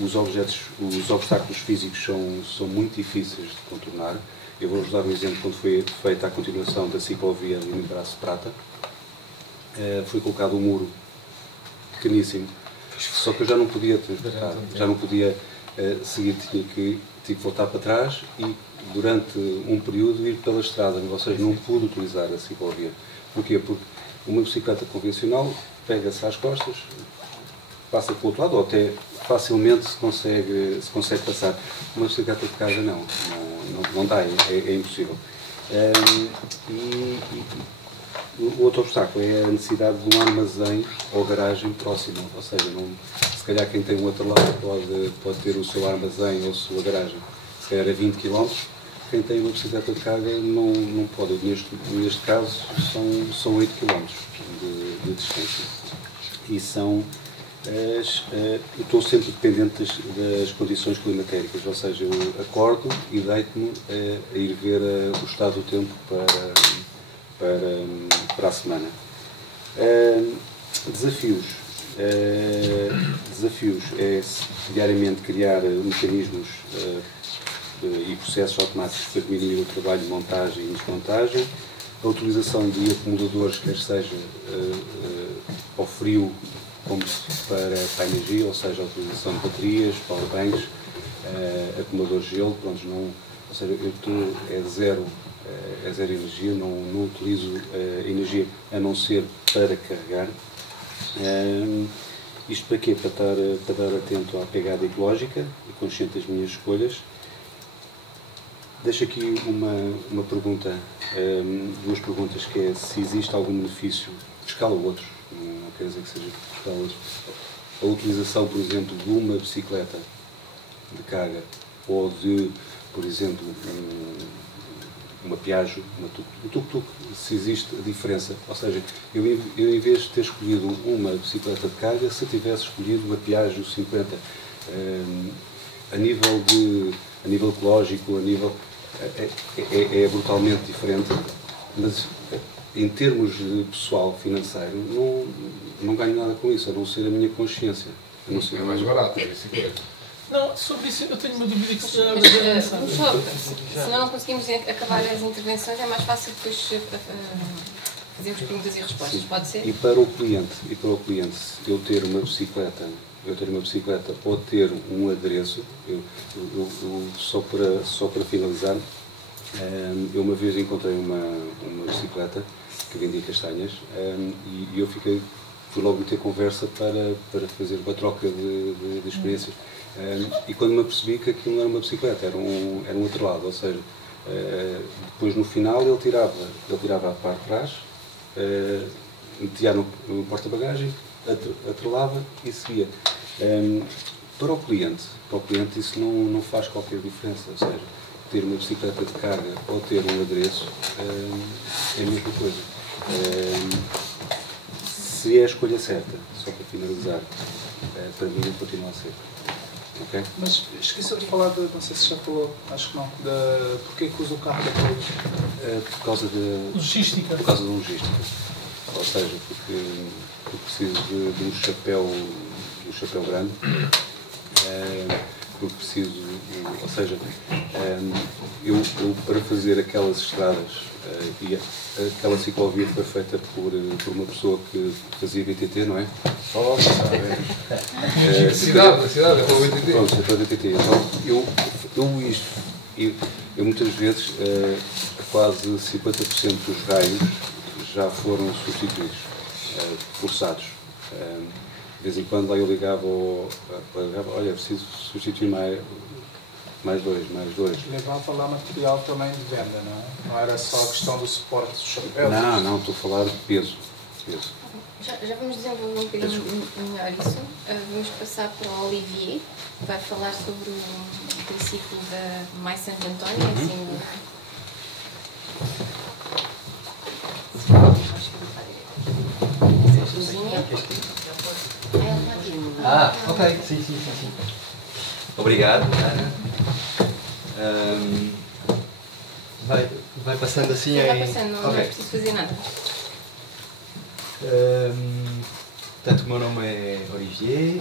os obstáculos físicos são muito difíceis de contornar. Eu vou-vos dar um exemplo. Quando foi feita a continuação da ciclovia ali no Braço Prata, foi colocado um muro pequeníssimo, só que eu já não podia transportar, já não podia seguir, tinha que voltar para trás e durante um período ir pela estrada, ou seja, não pude utilizar a ciclovia. Porquê? Porque uma bicicleta convencional pega-se às costas, passa para o outro lado, ou até facilmente se consegue passar. Uma bicicleta de carga não dá, é impossível. O outro obstáculo é a necessidade de um armazém ou garagem próximo, ou seja, se calhar quem tem o outro lado pode ter o seu armazém ou a sua garagem, se calhar a 20 km, quem tem uma bicicleta de carga não pode. Neste caso são 8 km de distância. E estou sempre dependente das condições climatéricas, ou seja, eu acordo e deito-me a ir ver o estado do tempo para a semana. Desafios. Desafios é diariamente criar mecanismos e processos automáticos para diminuir o trabalho de montagem e desmontagem, a utilização de acumuladores, quer seja ao frio como para a energia, ou seja, a utilização de baterias, powerbanks, acumuladores de gelo, pronto, não, ou seja, eu estou, é zero energia, não utilizo energia a não ser para carregar. Isto para quê? Para estar atento à pegada ecológica e consciente das minhas escolhas. Deixo aqui uma pergunta, duas perguntas, que é se existe algum benefício, de escala ou outros, não quer dizer que seja de escala ou outros, a utilização, por exemplo, de uma bicicleta de carga ou de, por exemplo, uma Piaggio, um tuk-tuk, se existe a diferença. Ou seja, eu em vez de ter escolhido uma bicicleta de carga, se tivesse escolhido uma Piaggio 50, a nível ecológico, é brutalmente diferente, mas em termos de pessoal financeiro não ganho nada com isso, a não ser a minha consciência. É mais barato a bicicleta. Não, sobre isso eu tenho uma dúvida que se senão não conseguimos acabar as intervenções, é mais fácil depois fazermos perguntas e respostas, pode ser? E para o cliente, eu ter uma bicicleta ou ter um adereço, só para finalizar, eu uma vez encontrei uma bicicleta que vendia castanhas e eu fui logo meter conversa para fazer uma troca de experiências. E quando me apercebi que aquilo não era uma bicicleta, era um atrelado, ou seja, depois no final ele tirava a parte de trás, metia no porta-bagagem, atrelava e seguia. Para o cliente isso não faz qualquer diferença, ou seja, ter uma bicicleta de carga ou ter um adereço é a mesma coisa. Se é a escolha certa, só para finalizar, para mim continua a ser. Okay? Mas esqueci de falar, não sei se já falou, acho que não, de porque que usa o carro da cruz? Por causa da logística. Ou seja, porque preciso de um chapéu grande, porque preciso, ou seja, eu para fazer aquelas estradas, e aquela ciclovia foi feita por uma pessoa que fazia BTT, não é? Cidade, é para o BTT. Pronto, é para o BTT. Então, eu muitas vezes, quase 50% dos raios já foram substituídos, forçados. De vez em quando lá eu ligava, olha, preciso substituir mais dois. Levava lá material também de venda, não é? Não era só a questão do suporte dos chapéus? Não, estou a falar de peso. Já vamos desenvolver um bocadinho melhor isso. Vamos passar para o Olivier, que vai falar sobre o princípio da Mais Santo António. Ok, sim. Obrigado, Ana. Vai passando assim. Vai passando, não é preciso fazer nada. Portanto, o meu nome é Olivier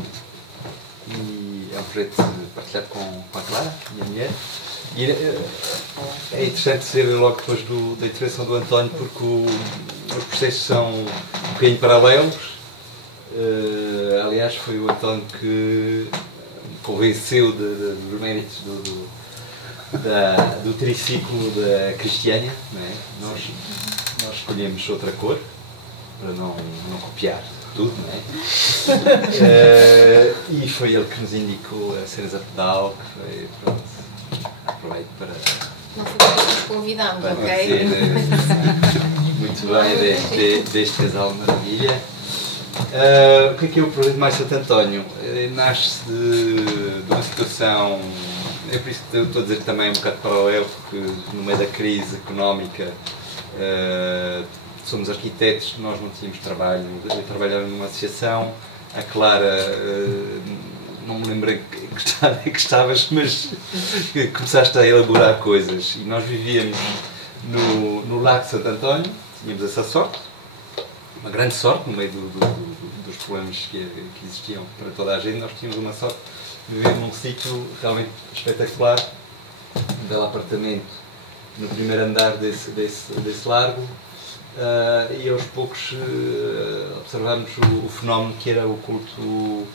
e é um projeto partilhado com a Clara, minha mulher. E é interessante ser logo depois da intervenção do António, porque os processos são um bocadinho paralelos. Aliás, foi o António que me convenceu dos méritos do triciclo da Cristiânia, não é? Nós escolhemos outra cor para não copiar tudo, não é? E foi ele que nos indicou a cenas a pedal, que foi, pronto, aproveito para... Não foi porque nos convidámos, ok? Muito bem, deste casal maravilha. O que é o projeto Mais Santo António? Nasce de uma situação, é por isso que estou a dizer também um bocado paralelo, porque no meio da crise económica somos arquitetos, nós não tínhamos trabalho, eu trabalhava numa associação, a Clara, não me lembrei que estavas, mas começaste a elaborar coisas e nós vivíamos no Lago de Santo António, tínhamos essa sorte, uma grande sorte no meio dos os problemas que existiam para toda a gente, nós tínhamos uma sorte de viver num sítio realmente espetacular, um belo apartamento no primeiro andar desse largo, e aos poucos observamos o fenómeno que era o culto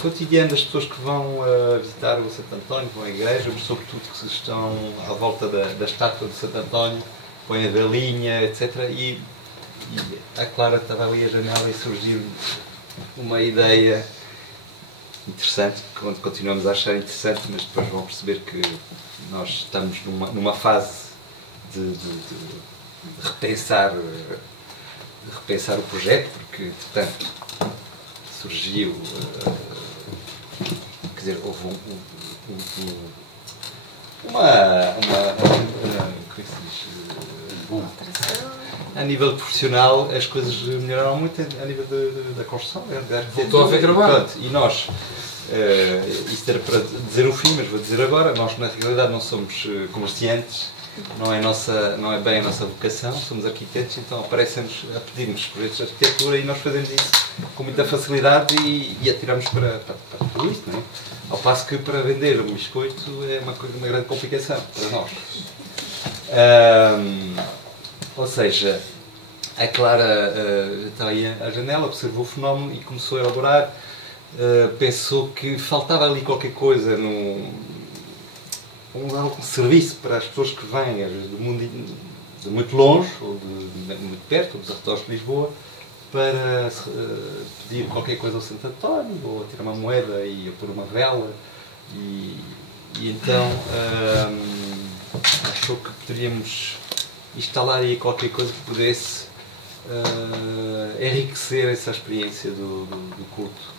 cotidiano das pessoas que vão visitar o Santo António, que vão à igreja, mas sobretudo que estão à volta da estátua de Santo António, põem a velinha, etc. E a Clara estava ali à janela e surgiu uma ideia interessante, que continuamos a achar interessante, mas depois vão perceber que nós estamos numa fase de repensar o projeto, porque, portanto, surgiu, quer dizer, houve a nível profissional as coisas melhoraram muito, a nível da construção, voltou a haver trabalho. E nós, isto era para dizer o fim, mas vou dizer agora, nós na realidade não somos comerciantes, não é bem a nossa vocação, somos arquitetos, então aparecem-nos a pedir-nos projetos de arquitetura e nós fazemos isso com muita facilidade e atiramos para tudo isso, não é? Ao passo que para vender um biscoito é uma grande complicação para nós. Ou seja, a Clara está aí à janela, observou o fenómeno e começou a elaborar, pensou que faltava ali qualquer coisa um serviço para as pessoas que vêm do mundo de muito longe, ou de muito perto, ou dos arredores de Lisboa, para pedir qualquer coisa ao Santo António, ou a tirar uma moeda e a pôr uma vela. E então achou que poderíamos instalar aí qualquer coisa que pudesse enriquecer essa experiência do culto.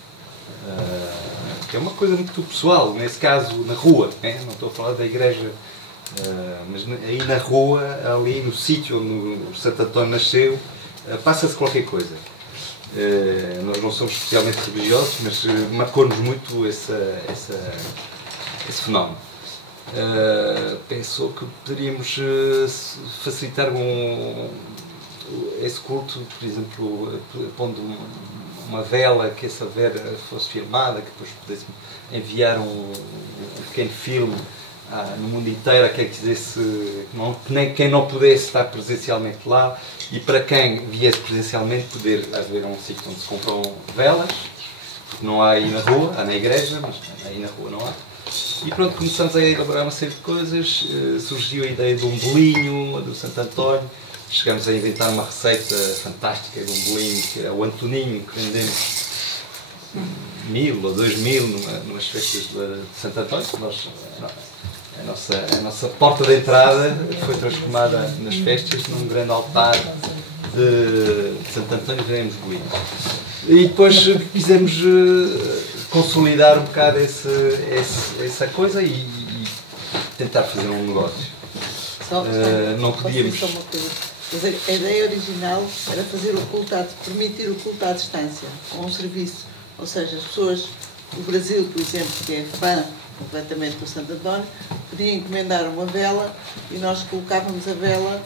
Que é uma coisa muito pessoal, nesse caso na rua, né? Não estou a falar da igreja, mas aí na rua, ali no sítio onde o Santo António nasceu, passa-se qualquer coisa. Nós não somos especialmente religiosos, mas marcou-nos muito esse fenómeno. Pensou que poderíamos facilitar esse culto, por exemplo, pondo uma vela, que essa vela fosse filmada, que depois pudesse enviar um pequeno filme no mundo inteiro a quem quisesse, quem não pudesse estar presencialmente lá, e para quem viesse presencialmente poder haver um sítio onde se compram velas, porque não há aí na rua, há na igreja, mas aí na rua não há. E pronto, começamos a elaborar uma série de coisas, surgiu a ideia de um bolinho do Santo António. Chegamos a inventar uma receita fantástica de um bolinho, que era o Antoninho, que vendemos 1000 ou 2000 numas festas de Santo António. A nossa porta de entrada foi transformada nas festas num grande altar de Santo António, e vendemos bolinhos. E depois quisemos consolidar um bocado essa coisa e tentar fazer um negócio. Não podíamos... Mas a ideia original era fazer permitir o culto à distância, com um serviço. Ou seja, as pessoas do Brasil, por exemplo, que é fã completamente do Santo António, podiam encomendar uma vela e nós colocávamos a vela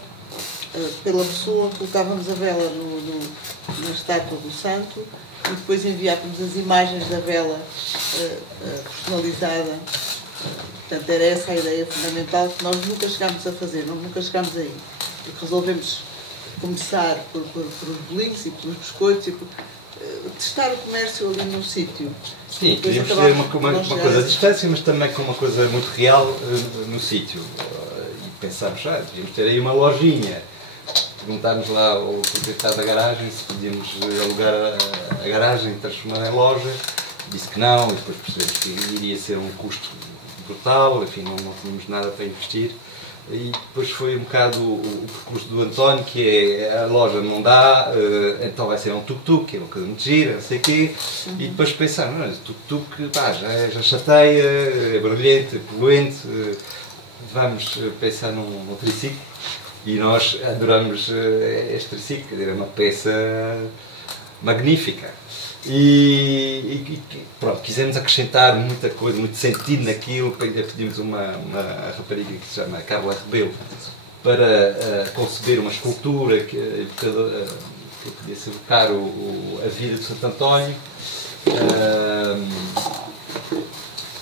pela pessoa, colocávamos a vela na estátua do santo e depois enviávamos as imagens da vela personalizada. Portanto, era essa a ideia fundamental que nós nunca chegámos a fazer, nunca chegámos aí. Porque resolvemos começar pelos bolinhos e pelos biscoitos e testar o comércio ali no sítio. Sim, queríamos fazer uma coisa à distância, mas também com uma coisa muito real no sítio. E pensámos, devíamos ter aí uma lojinha. Perguntámos lá ao proprietário da garagem se podíamos alugar a garagem e transformar em loja. Disse que não, e depois percebemos que iria ser um custo brutal, enfim, não tínhamos nada para investir. E depois foi um bocado o percurso do António, que é a loja não dá, então vai ser um tuk-tuk, que é uma coisa muito gira, não sei o quê. E depois pensaram, não, tuk-tuk já chateia, é barulhento, é poluente, vamos pensar num triciclo. E nós adoramos este triciclo, quer dizer, é uma peça magnífica. E pronto, quisemos acrescentar muita coisa, muito sentido naquilo. Pedimos uma rapariga que se chama Carla Rebelo para conceber uma escultura que pudesse evocar a vida de Santo António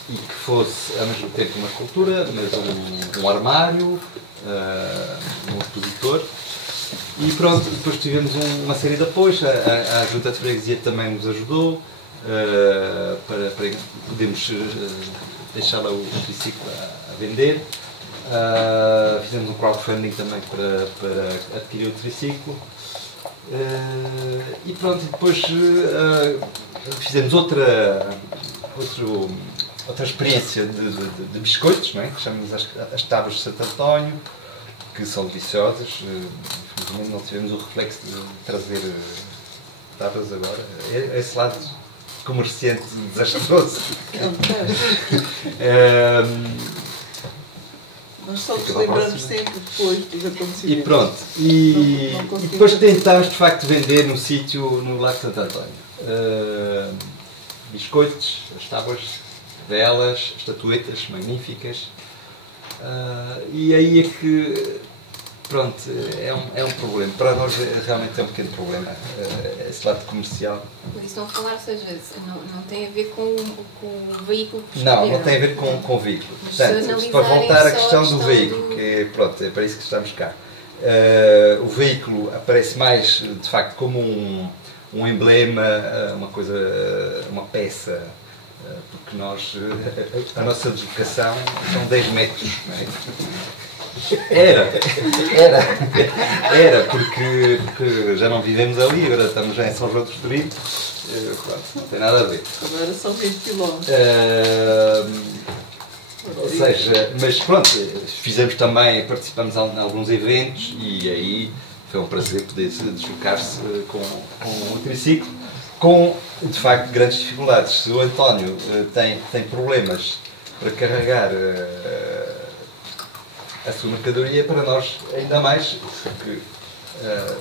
e que fosse ao mesmo tempo uma escultura, mas um armário, um expositor. E pronto, depois tivemos uma série de apoios, a Junta de Freguesia também nos ajudou para podermos deixar lá o triciclo a vender. Fizemos um crowdfunding também para adquirir o triciclo. E pronto, depois fizemos outra experiência de biscoitos, não é? Que chamamos as tábuas de Santo António, que são deliciosas. Infelizmente não tivemos o reflexo de trazer tábuas agora. Esse lado comerciante desastroso. Nós só nos lembramos sempre depois dos acontecimentos. E pronto. E depois tentámos de facto vender num sítio no Lago de Santo António. Biscoitos, as tábuas, velas, estatuetas magníficas. E aí é que, pronto, é um problema. Para nós realmente é um pequeno problema, esse lado comercial. Por isso não falar, ou seja, não tem a ver com o veículo que Não tem a ver com o veículo. Portanto, para voltar à questão do veículo, que pronto, é para isso que estamos cá. O veículo aparece mais, de facto, como um emblema, uma peça, porque a nossa deslocação são 10 metros. Não é? Era porque já não vivemos ali, agora estamos já em São João do Estoril, não tem nada a ver. Agora são 20 km. Ou seja, mas pronto, participamos em alguns eventos e aí foi um prazer poder deslocar-se com o triciclo, com de facto grandes dificuldades. Se o António tem problemas para carregar a sua mercadoria, para nós ainda mais, porque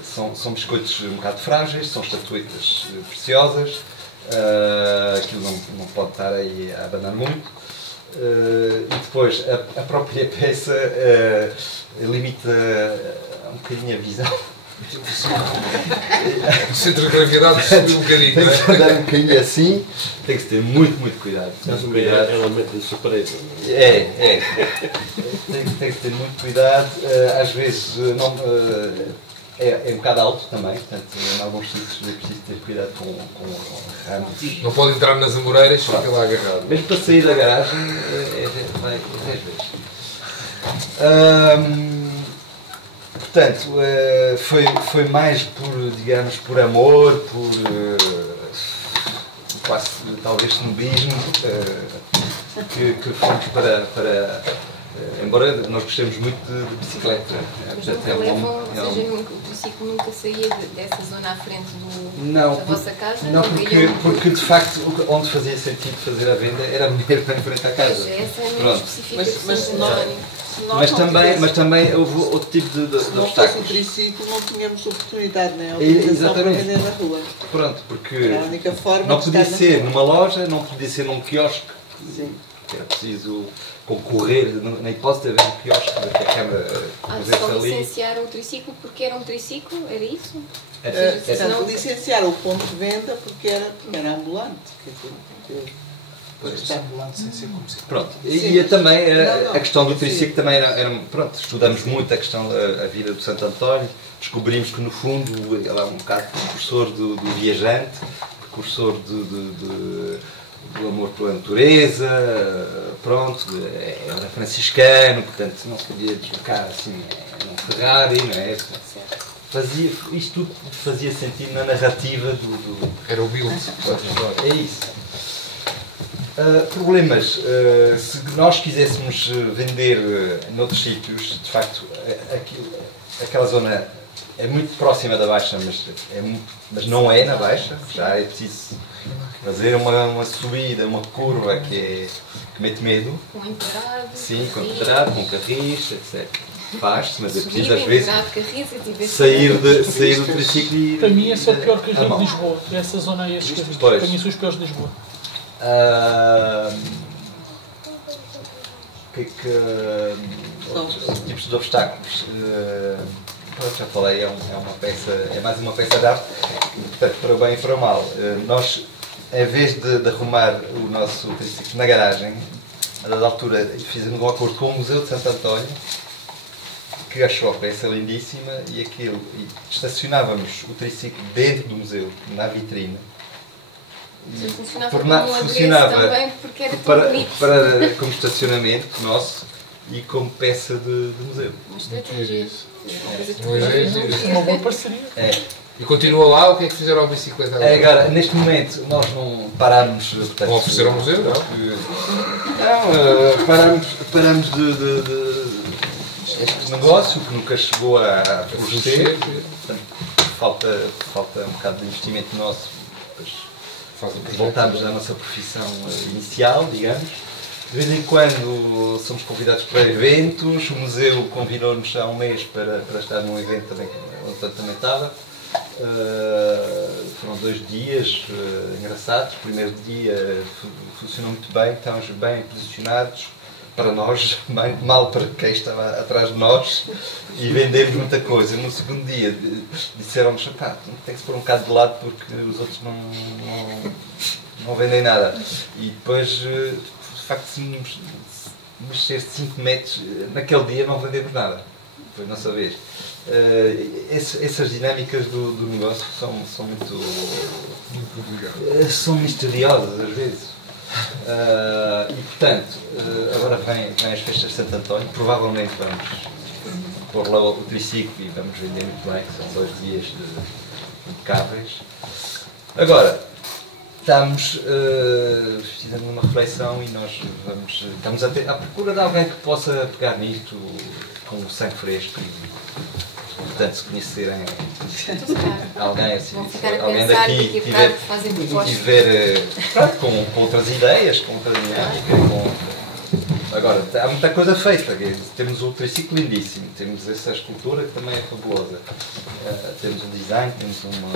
são biscoitos um bocado frágeis, são estatuetas preciosas, aquilo não pode estar aí a abanar muito, e depois a própria peça limita um bocadinho a visão. O centro de gravidade subiu um bocadinho. Tem que andar um bocadinho assim, tem que se ter muito cuidado. Ela mete surpresa. Tem que ter muito cuidado. Às vezes é um bocado alto também, portanto, em alguns sítios é preciso ter cuidado com ramos. Não pode entrar nas amoreiras, fica lá agarrado. Mesmo para sair da garagem, vai 10 vezes. Portanto, foi mais por amor, quase talvez snobismo, que fomos para embora nós gostemos muito de bicicleta. Mas nunca levam, ou seja, o triciclo nunca saía dessa zona à frente da vossa casa? Não, porque de facto onde fazia sentido fazer a venda era mesmo em frente à casa. Essa é a mesma específica. Mas também houve outro tipo de se não obstáculos. fosse o triciclo, não tínhamos oportunidade, nem autorização para vender na rua. Pronto, porque era a única forma não podia de ser numa loja, não podia ser num quiosque. Sim. Era preciso concorrer, na hipótese de haver um quiosque, que a Câmara só licenciaram o triciclo porque era um triciclo? Era isso? Portanto, licenciaram o ponto de venda porque era ambulante. Está ambulante sem ser comercial. Pronto, e também a questão do triciclo também era pronto, estudamos muito a questão da vida do Santo António, descobrimos que no fundo ele é um bocado precursor do viajante, precursor do amor pela natureza, pronto, era franciscano, portanto não se podia deslocar assim num Ferrari, não é? Isto tudo fazia sentido na narrativa do... Era humilde. É isso. Problemas. Se nós quiséssemos vender noutros sítios, de facto, aquela zona é muito próxima da Baixa, mas não é na Baixa. Já é preciso fazer uma subida, uma curva que mete medo. Com entrada. Sim, com entrada, com carris, etc. Faz-se, mas é preciso às vezes sair do triciclo e... Para mim esse é o pior que eu de Lisboa. Essa zona aí, estes carris. Para mim são os piores de Lisboa. Outros tipos de obstáculos? já falei, é uma peça, é mais uma peça de arte, portanto, para o bem e para o mal. Nós, em vez de arrumar o nosso triciclo na garagem, a dada altura fizemos um acordo com o Museu de Santo António, que achou a peça lindíssima, e estacionávamos o triciclo dentro do museu, na vitrine. Funcionava também porque era para como estacionamento nosso e como peça de museu. Uma boa parceria. E continua lá, o que é que fizeram à bicicleta agora? Agora, neste momento, nós não parámos... Portanto, vão oferecer ao museu, não? Não, paramos este negócio, que nunca chegou a florescer. Falta um bocado de investimento nosso. Voltámos à nossa profissão inicial, digamos. De vez em quando somos convidados para eventos. O museu convidou-nos há um mês para estar num evento também, onde eu também estava. Foram 2 dias engraçados. O primeiro dia funcionou muito bem, estávamos bem posicionados para nós, mal para quem estava atrás de nós, e vendemos muita coisa. No segundo dia disseram-nos, tem que se pôr um bocado de lado porque os outros não vendem nada. E depois, de facto, se mexer 5 metros, naquele dia não vendemos nada. Foi a nossa vez. Essas dinâmicas do negócio são muito são misteriosas às vezes. E portanto, agora vem as festas de Santo António, provavelmente vamos pôr lá o triciclo e vamos vender muito bem, que são 2 dias impecáveis. Agora, fizemos uma reflexão e nós estamos à procura de alguém que possa pegar nisto com o sangue fresco e, portanto, se conhecerem alguém assim, alguém daqui tiver com outras ideias, com outra dinâmica, agora, há muita coisa feita. Temos um triciclo lindíssimo, temos essa escultura que também é fabulosa, temos um design, temos uma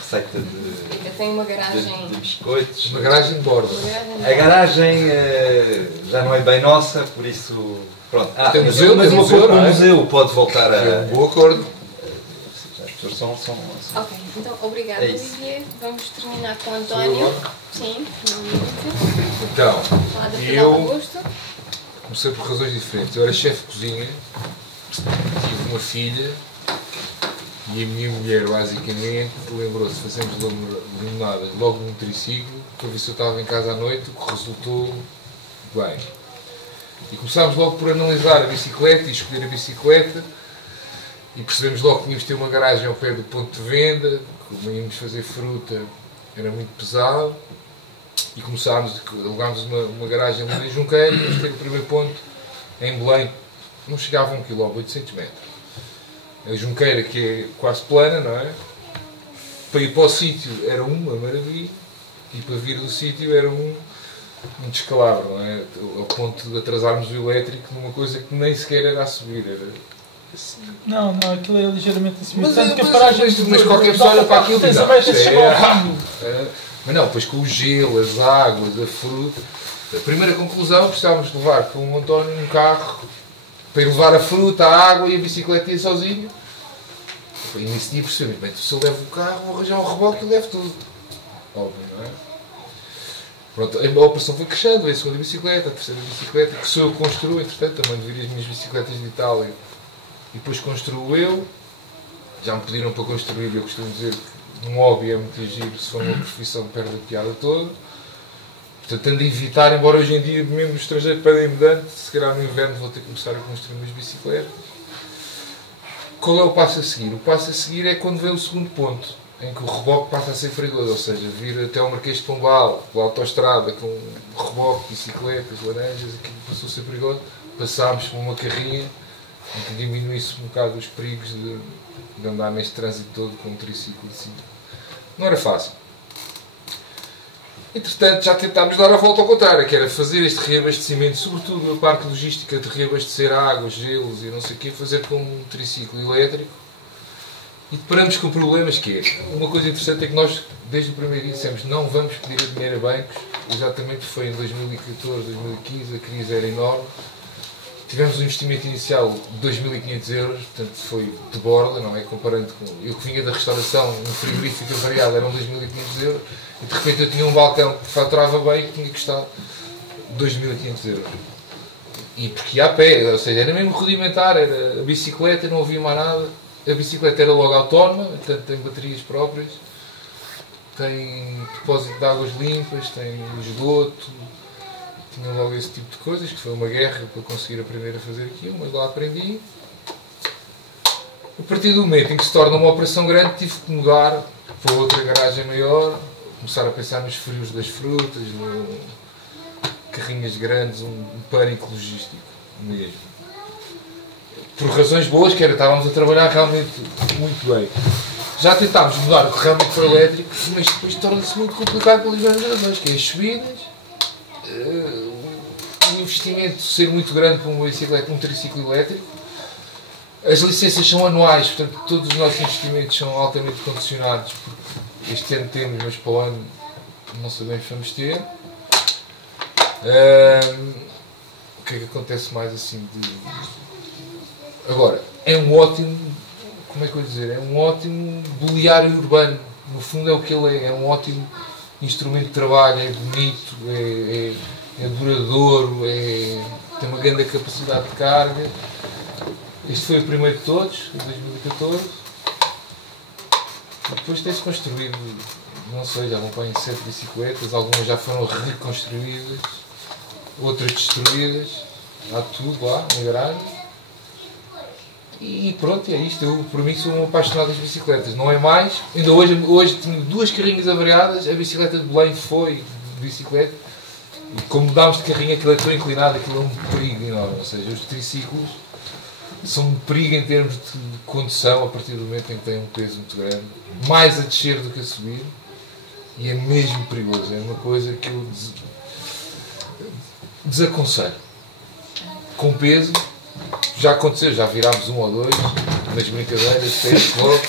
receita de biscoitos. Uma garagem de borda. A garagem já não é bem nossa, por isso... Pronto. Tem museu, o museu pode voltar a... É um bom acordo. As pessoas são... Ok, então obrigado, Olivier. Vamos terminar com o António. Sim, finalmente. Então, eu comecei por razões diferentes. Eu era chefe de cozinha, tive uma filha e a minha mulher basicamente lembrou-se de fazermos limonadas logo num triciclo para ver se eu estava em casa à noite, o que resultou bem. E começámos logo por analisar a bicicleta e escolher a bicicleta e percebemos logo que tínhamos de ter uma garagem ao pé do ponto de venda, como íamos fazer fruta era muito pesado, e alugámos uma garagem ali em Junqueira, e íamos ter o primeiro ponto em Belém, não chegava a 1 km, 800 metros. A Junqueira, que é quase plana, não é? Para ir para o sítio era uma maravilha, e para vir do sítio era um descalabro, não é? Ao ponto de atrasarmos o elétrico numa coisa que nem sequer era a subir. Não, aquilo era ligeiramente assim. Mas qualquer pessoa olha para aquilo e diz, mas não, depois com o gelo, as águas, a fruta. A primeira conclusão, precisávamos levar com o António um carro para ir levar a fruta, a água e a bicicleta ia sozinho. E nesse dia percebemos, bem, se eu levo o carro, vou arranjar um reboque e levo tudo. Óbvio, não é? Pronto, a operação foi crescendo, veio a segunda bicicleta, a terceira bicicleta, que sou eu que construo, entretanto, também deveria as minhas bicicletas de Itália. E depois construo eu. Já me pediram para construir, eu costumo dizer que um hobby é muito giro, se for uma profissão perde a piada toda. Portanto, tendo a evitar, embora hoje em dia, mesmo no estrangeiro pedem mudante, se calhar no inverno vou ter que começar a construir umas bicicletas. Qual é o passo a seguir? O passo a seguir é quando vem o segundo ponto, em que o reboque passa a ser perigoso, ou seja, vir até o Marquês de Pombal, pela autoestrada, com reboque, bicicletas, laranjas, aquilo passou a ser perigoso. Passámos por uma carrinha em que diminuísse um bocado os perigos de andar neste trânsito todo com um triciclo assim. Não era fácil. Entretanto, já tentámos dar a volta ao contrário, que era fazer este reabastecimento, sobretudo a parte logística de reabastecer águas, gelos e não sei o quê, fazer com um triciclo elétrico. E deparamos com problemas que é. Uma coisa interessante é que nós, desde o primeiro dia, dissemos não vamos pedir dinheiro a bancos, exatamente foi em 2014, 2015, a crise era enorme. tivemos um investimento inicial de 2.500 euros, portanto foi de borda, não é? Comparando com eu que vinha da restauração, um frigorífico variado eram 2.500 euros, e de repente eu tinha um balcão que faturava bem que tinha custado 2.500 euros. E porque ia a pé, ou seja, era mesmo rudimentar, era a bicicleta, não havia mais nada. A bicicleta era logo autónoma, portanto tem baterias próprias, tem depósito de águas limpas, tem esgoto, tinha logo esse tipo de coisas, que foi uma guerra para conseguir aprender a fazer aquilo, mas lá aprendi. A partir do momento em que se torna uma operação grande, tive que mudar para outra garagem maior, começar a pensar nos frios das frutas, carrinhas grandes, um pânico logístico mesmo. Por razões boas, que era, estávamos a trabalhar realmente muito bem. Já tentámos mudar realmente para o elétrico, mas depois torna-se muito complicado pelas mesmas razões, que é as subidas, o investimento ser muito grande para uma bicicleta, um triciclo elétrico. As licenças são anuais, portanto todos os nossos investimentos são altamente condicionados, porque este ano temos, mas para o ano não sabemos se vamos ter. O que é que acontece mais assim de... Agora, é um ótimo, como é que eu vou dizer, é um ótimo mobiliário urbano, no fundo é o que ele é um ótimo instrumento de trabalho, é bonito, é duradouro, tem uma grande capacidade de carga. Este foi o primeiro de todos, em 2014. Depois tem-se construído, não sei, já vão para em 7 bicicletas, algumas já foram reconstruídas, outras destruídas, há tudo lá na garagem. E pronto, é isto. Eu, por mim, sou um apaixonado das bicicletas. Não é mais. Ainda hoje tenho 2 carrinhas avariadas. A bicicleta de Belém foi de bicicleta. E como mudámos de carrinho, aquilo é tão inclinado, aquilo é um perigo enorme. Ou seja, os triciclos são um perigo em termos de condução a partir do momento em que têm um peso muito grande. Mais a descer do que a subir. E é mesmo perigoso. É uma coisa que eu desaconselho. Com peso, já aconteceu, já virámos 1 ou 2 nas brincadeiras, temos logo,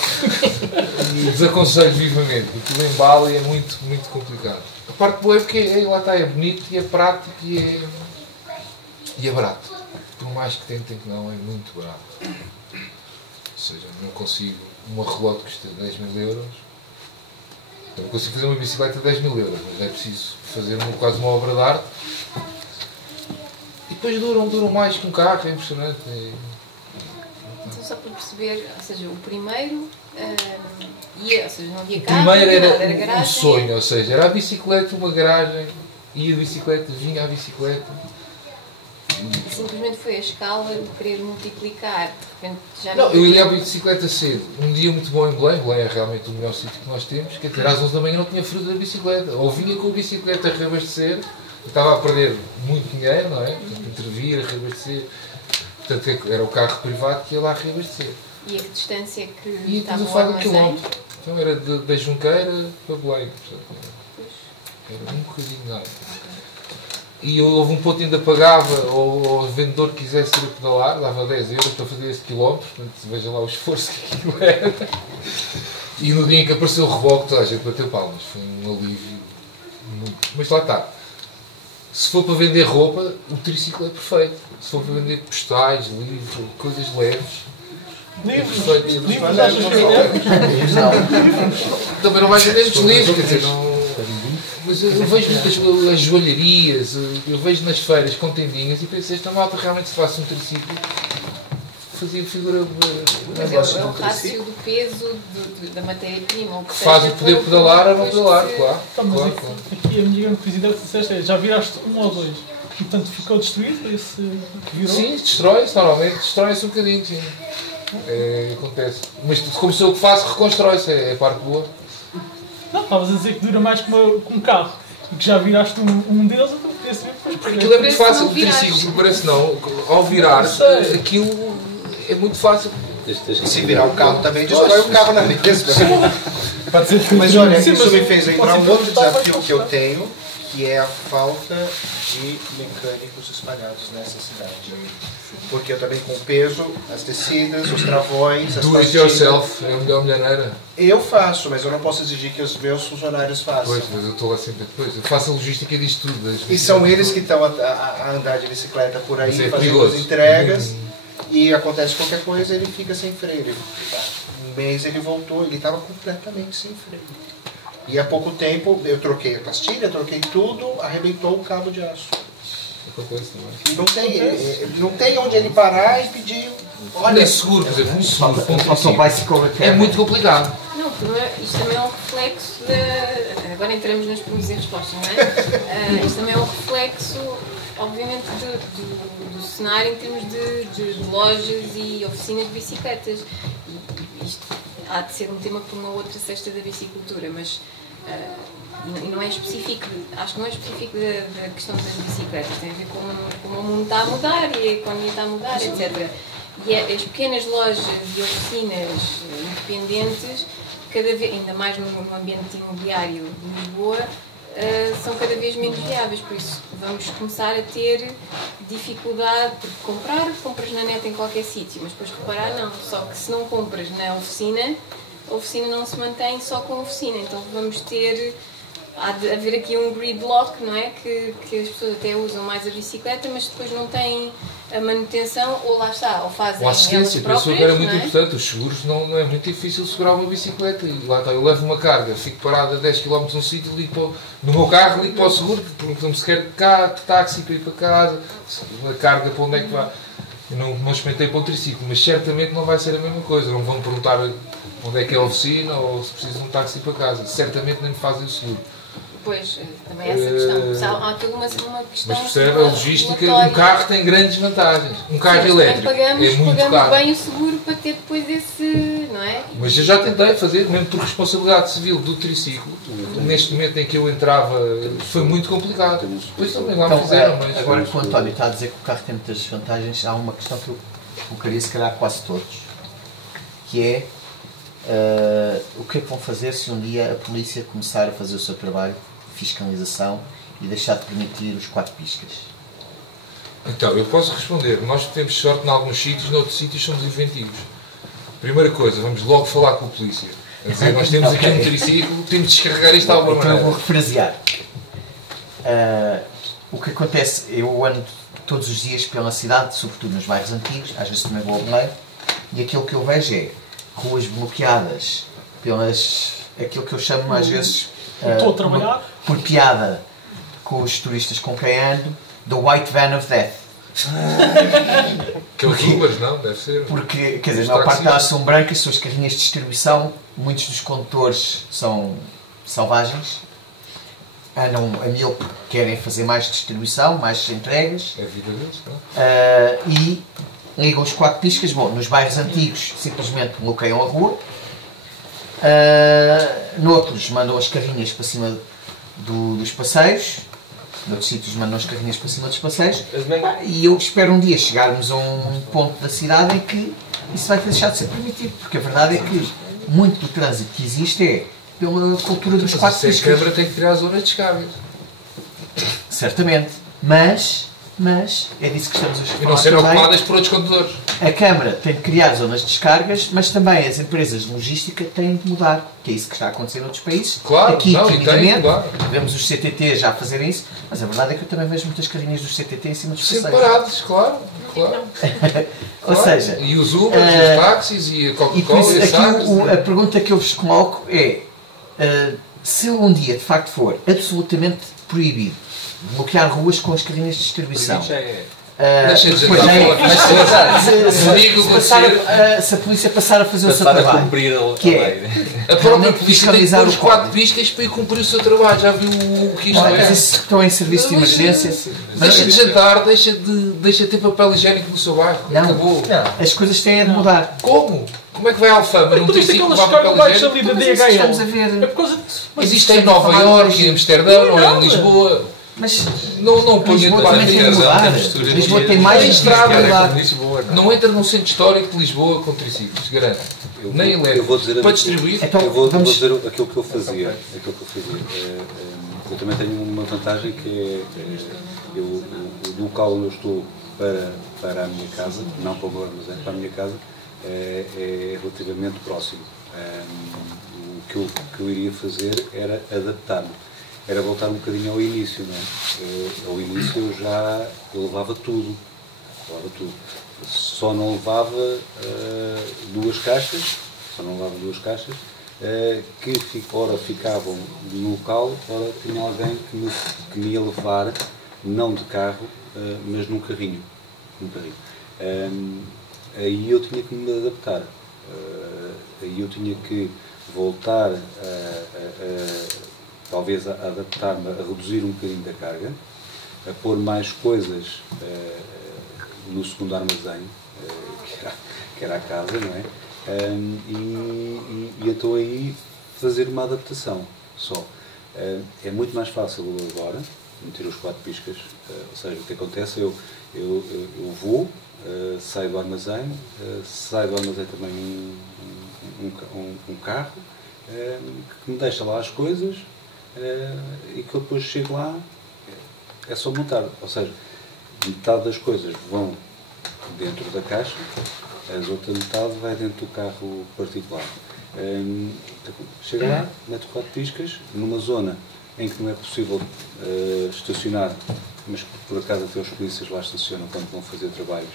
e desaconselho vivamente, porque aquilo embala e é muito, muito complicado. A parte boa é porque lá está, é bonito e é prático e é barato. Por mais que tentem que não, é muito barato. Ou seja, não consigo, uma relógio que custa 10.000 euros, eu consigo fazer uma bicicleta de 10.000 euros, mas é preciso fazer quase uma obra de arte. E depois duram mais que um carro, é impressionante. Então, só para perceber, ou seja, o primeiro ia, ou seja, não havia O carro, primeiro nada, era garagem. um sonho, ou seja, era a bicicleta, uma garagem, ia a bicicleta, vinha a bicicleta. E simplesmente foi a escala de querer multiplicar. De repente já Não, eu ia à bicicleta cedo. Um dia muito bom em Belém. Belém é realmente o melhor sítio que nós temos. Quer dizer, às 11 da manhã não tinha fruta da bicicleta. Ou vinha com a bicicleta a reabastecer. Eu estava a perder muito dinheiro, não é? Portanto, intervir, a reabastecer. Portanto, era o carro privado que ia lá reabastecer. E a que distância que E estava estamos o a falar de armazém? quilómetro. Então era da Junqueira para Belém. Portanto, era um bocadinho nada. E houve um ponto que ainda pagava ao vendedor que quisesse ir a pedalar, dava 10 euros para fazer esse quilómetro, portanto veja lá o esforço que aquilo era. E no dia em que apareceu o reboque, toda a gente bateu palmas, foi um alívio muito. Mas lá está. Se for para vender roupa, o triciclo é perfeito. Se for para vender postais, livros, coisas leves, Livros? é perfeito. Livros achas que é? Também não vais vender muitos livros, quer dizer, não... Mas eu vejo muitas as joalharias, eu vejo nas feiras com tendinhas e penso, esta malta realmente se faz um triciclo, fazia figura... Mas é o rácio do peso da matéria-prima. Que faz o poder pedalar ou não pedalar, claro. Então, mas claro. aqui a minha grande curiosidade que disseste é, já viraste 1 ou 2 e portanto ficou destruído esse que virou? Sim, destrói-se normalmente, destrói-se um bocadinho, sim. Acontece. Mas como sou eu que faço, reconstrói-se, é a parte boa. Não, estavas a dizer que dura mais que um carro e que já viraste um deles, então podia ser depois. Porque aquilo é muito fácil, o triciclo parece não, ao virar, aquilo é muito fácil. Se virar o carro também destrói o carro na mesma. Mas olha, isso me fez lembrar um outro desafio que eu tenho, que é a falta de mecânicos espalhados nessa cidade. Porque eu também com peso, as tecidas, os travões, as Do it yourself é a melhor maneira. Eu faço, mas eu não posso exigir que os meus funcionários façam. Pois, mas eu estou lá sempre depois. Eu faço a logística disto tudo. E são eles que estão a andar de bicicleta por aí, fazendo perigoso. as entregas, e acontece qualquer coisa, ele fica sem freio. Um mês ele voltou, ele estava completamente sem freio. E há pouco tempo eu troquei a pastilha, troquei tudo, arrebentou o cabo de aço. Não tem onde ele parar e pedir. Olha, é seguro, por exemplo, um seguro. É muito complicado. Não, isto também é um reflexo da. Agora entramos nas perguntas e respostas, não é? Isto também é um reflexo, obviamente, do cenário em termos de lojas e oficinas de bicicletas. E isto há de ser um tema para uma outra cesta da bicicultura, mas. E não é específico, acho que não é específico da questão das bicicletas, tem a ver com o mundo está a mudar e a economia está a mudar, etc. E as pequenas lojas e oficinas independentes, cada vez, ainda mais no ambiente imobiliário de Lisboa, são cada vez menos viáveis, por isso vamos começar a ter dificuldade, porque compras na net em qualquer sítio, mas depois reparar não, só que se não compras na oficina, a oficina não se mantém só com a oficina, então vamos ter, há de haver aqui um gridlock, não é? Que as pessoas até usam mais a bicicleta, mas depois não têm a manutenção, ou lá está, ou fazem a assistência, elas próprias, que era muito não é? importante, os seguros não é muito difícil segurar uma bicicleta, e lá está, eu levo uma carga, fico parado a 10 km num sítio, no meu carro, ligo para o seguro, pergunto-me se quer táxi para ir para casa, a carga para onde é que vai. Eu não experimentei para o triciclo, mas certamente não vai ser a mesma coisa, não vão perguntar onde é que é a oficina ou se precisa de um táxi para casa, certamente nem me fazem o seguro. Pois, também é essa questão. Há toda uma questão. Mas percebe, a logística, um carro tem grandes vantagens. Um carro elétrico é muito caro. Pagamos bem o seguro para ter depois esse, não é? Mas eu já tentei fazer, mesmo por responsabilidade civil do triciclo, neste momento em que eu entrava, foi muito complicado. Depois também lá me fizeram. Mas agora que o António está a dizer que o carro tem muitas vantagens, há uma questão que eu colocaria se calhar quase todos, que é o que é que vão fazer se um dia a polícia começar a fazer o seu trabalho de fiscalização e deixar de permitir os 4 piscas? Então, eu posso responder. Nós temos sorte em alguns sítios, noutros sítios somos inventivos. Primeira coisa, vamos logo falar com a polícia. Quer dizer, nós temos aqui um triciclo, temos de descarregar isto de alguma maneira. Então eu vou refrasear. O que acontece, eu ando todos os dias pela cidade, sobretudo nos bairros antigos, às vezes também vou ao Beleiro, e aquilo que eu vejo é ruas bloqueadas pelas, aquilo que eu chamo às vezes, estou a trabalhar por piada com os turistas com quem ando, the White Van of Death. Que é os Ubers, não? Deve ser. Porque, quer dizer, a maior parte delas são brancas, são as carrinhas de distribuição, muitos dos condutores são selvagens, andam a mil porque querem fazer mais distribuição, mais entregas. É a vida deles, não? E ligam os 4 piscas. Bom, nos bairros antigos simplesmente bloqueiam a rua, noutros mandam as carrinhas para cima dos passeios, noutros sítios mandam as carrinhas para cima dos passeios, e eu espero um dia chegarmos a um ponto da cidade em que isso vai deixar de ser permitido, porque a verdade é que muito do trânsito que existe é pela cultura dos 4 piscas. A Câmara tem que criar as zonas de descargas. Certamente, mas é disso que estamos a falar. E não serem ocupadas por outros condutores. A Câmara tem de criar zonas de descargas, mas também as empresas de logística têm de mudar, que é isso que está a acontecer noutros países. Claro, aqui, timidamente, claro. Vemos os CTT já a fazerem isso, mas a verdade é que eu também vejo muitas carrinhas dos CTT em cima dos passeios. Separados, claro. Ou seja... E os Ubers, e os táxis, e a Coca-Cola, e a pergunta que eu vos coloco é, se um dia de facto for absolutamente proibido bloquear ruas com as carrinhas de distribuição... Se a polícia passar a fazer o seu trabalho, que é a própria polícia tem que pôr os 4 piscas para ir cumprir o seu trabalho. Já viu o que isto é? Mas isso estão em serviço de emergência. Deixa de jantar, deixa de ter papel higiênico no seu bairro. Acabou. As coisas têm de mudar. Como? Como é que vai a Alfama? Não tem que levar papel higiênico? Estamos a ver. Existe em Nova Iorque, em Amsterdão, não é em Lisboa. Mas não põe Lisboa também tem de mudar. Lisboa tem mais estrada. Não entra num centro histórico de Lisboa com triciclos, garanto. Nem elétrico. Para distribuir. Eu vou dizer aquilo que eu fazia. Eu também tenho uma vantagem que é o local onde eu estou para a minha casa, não para o meu armazém, para a minha casa, é relativamente próximo. O que eu iria fazer era adaptar-me, era voltar um bocadinho ao início, não é? Ao início eu levava tudo, só não levava duas caixas, que ora ficavam no local, ora tinha alguém que me ia levar, não de carro, mas num carrinho. Aí eu tinha que me adaptar, aí eu tinha que voltar talvez a adaptar-me, a reduzir um bocadinho da carga, a pôr mais coisas no segundo armazém, que era a casa, não é? E então aí fazer uma adaptação só. É muito mais fácil agora meter os 4 piscas, ou seja, o que acontece é eu vou, saio do armazém também um carro que me deixa lá as coisas e que eu depois chego lá, é só montar, ou seja, metade das coisas vão dentro da caixa, a outra metade vai dentro do carro particular. Chego lá, meto 4 piscas, numa zona em que não é possível estacionar, mas por acaso até os polícias lá estacionam quando vão fazer trabalhos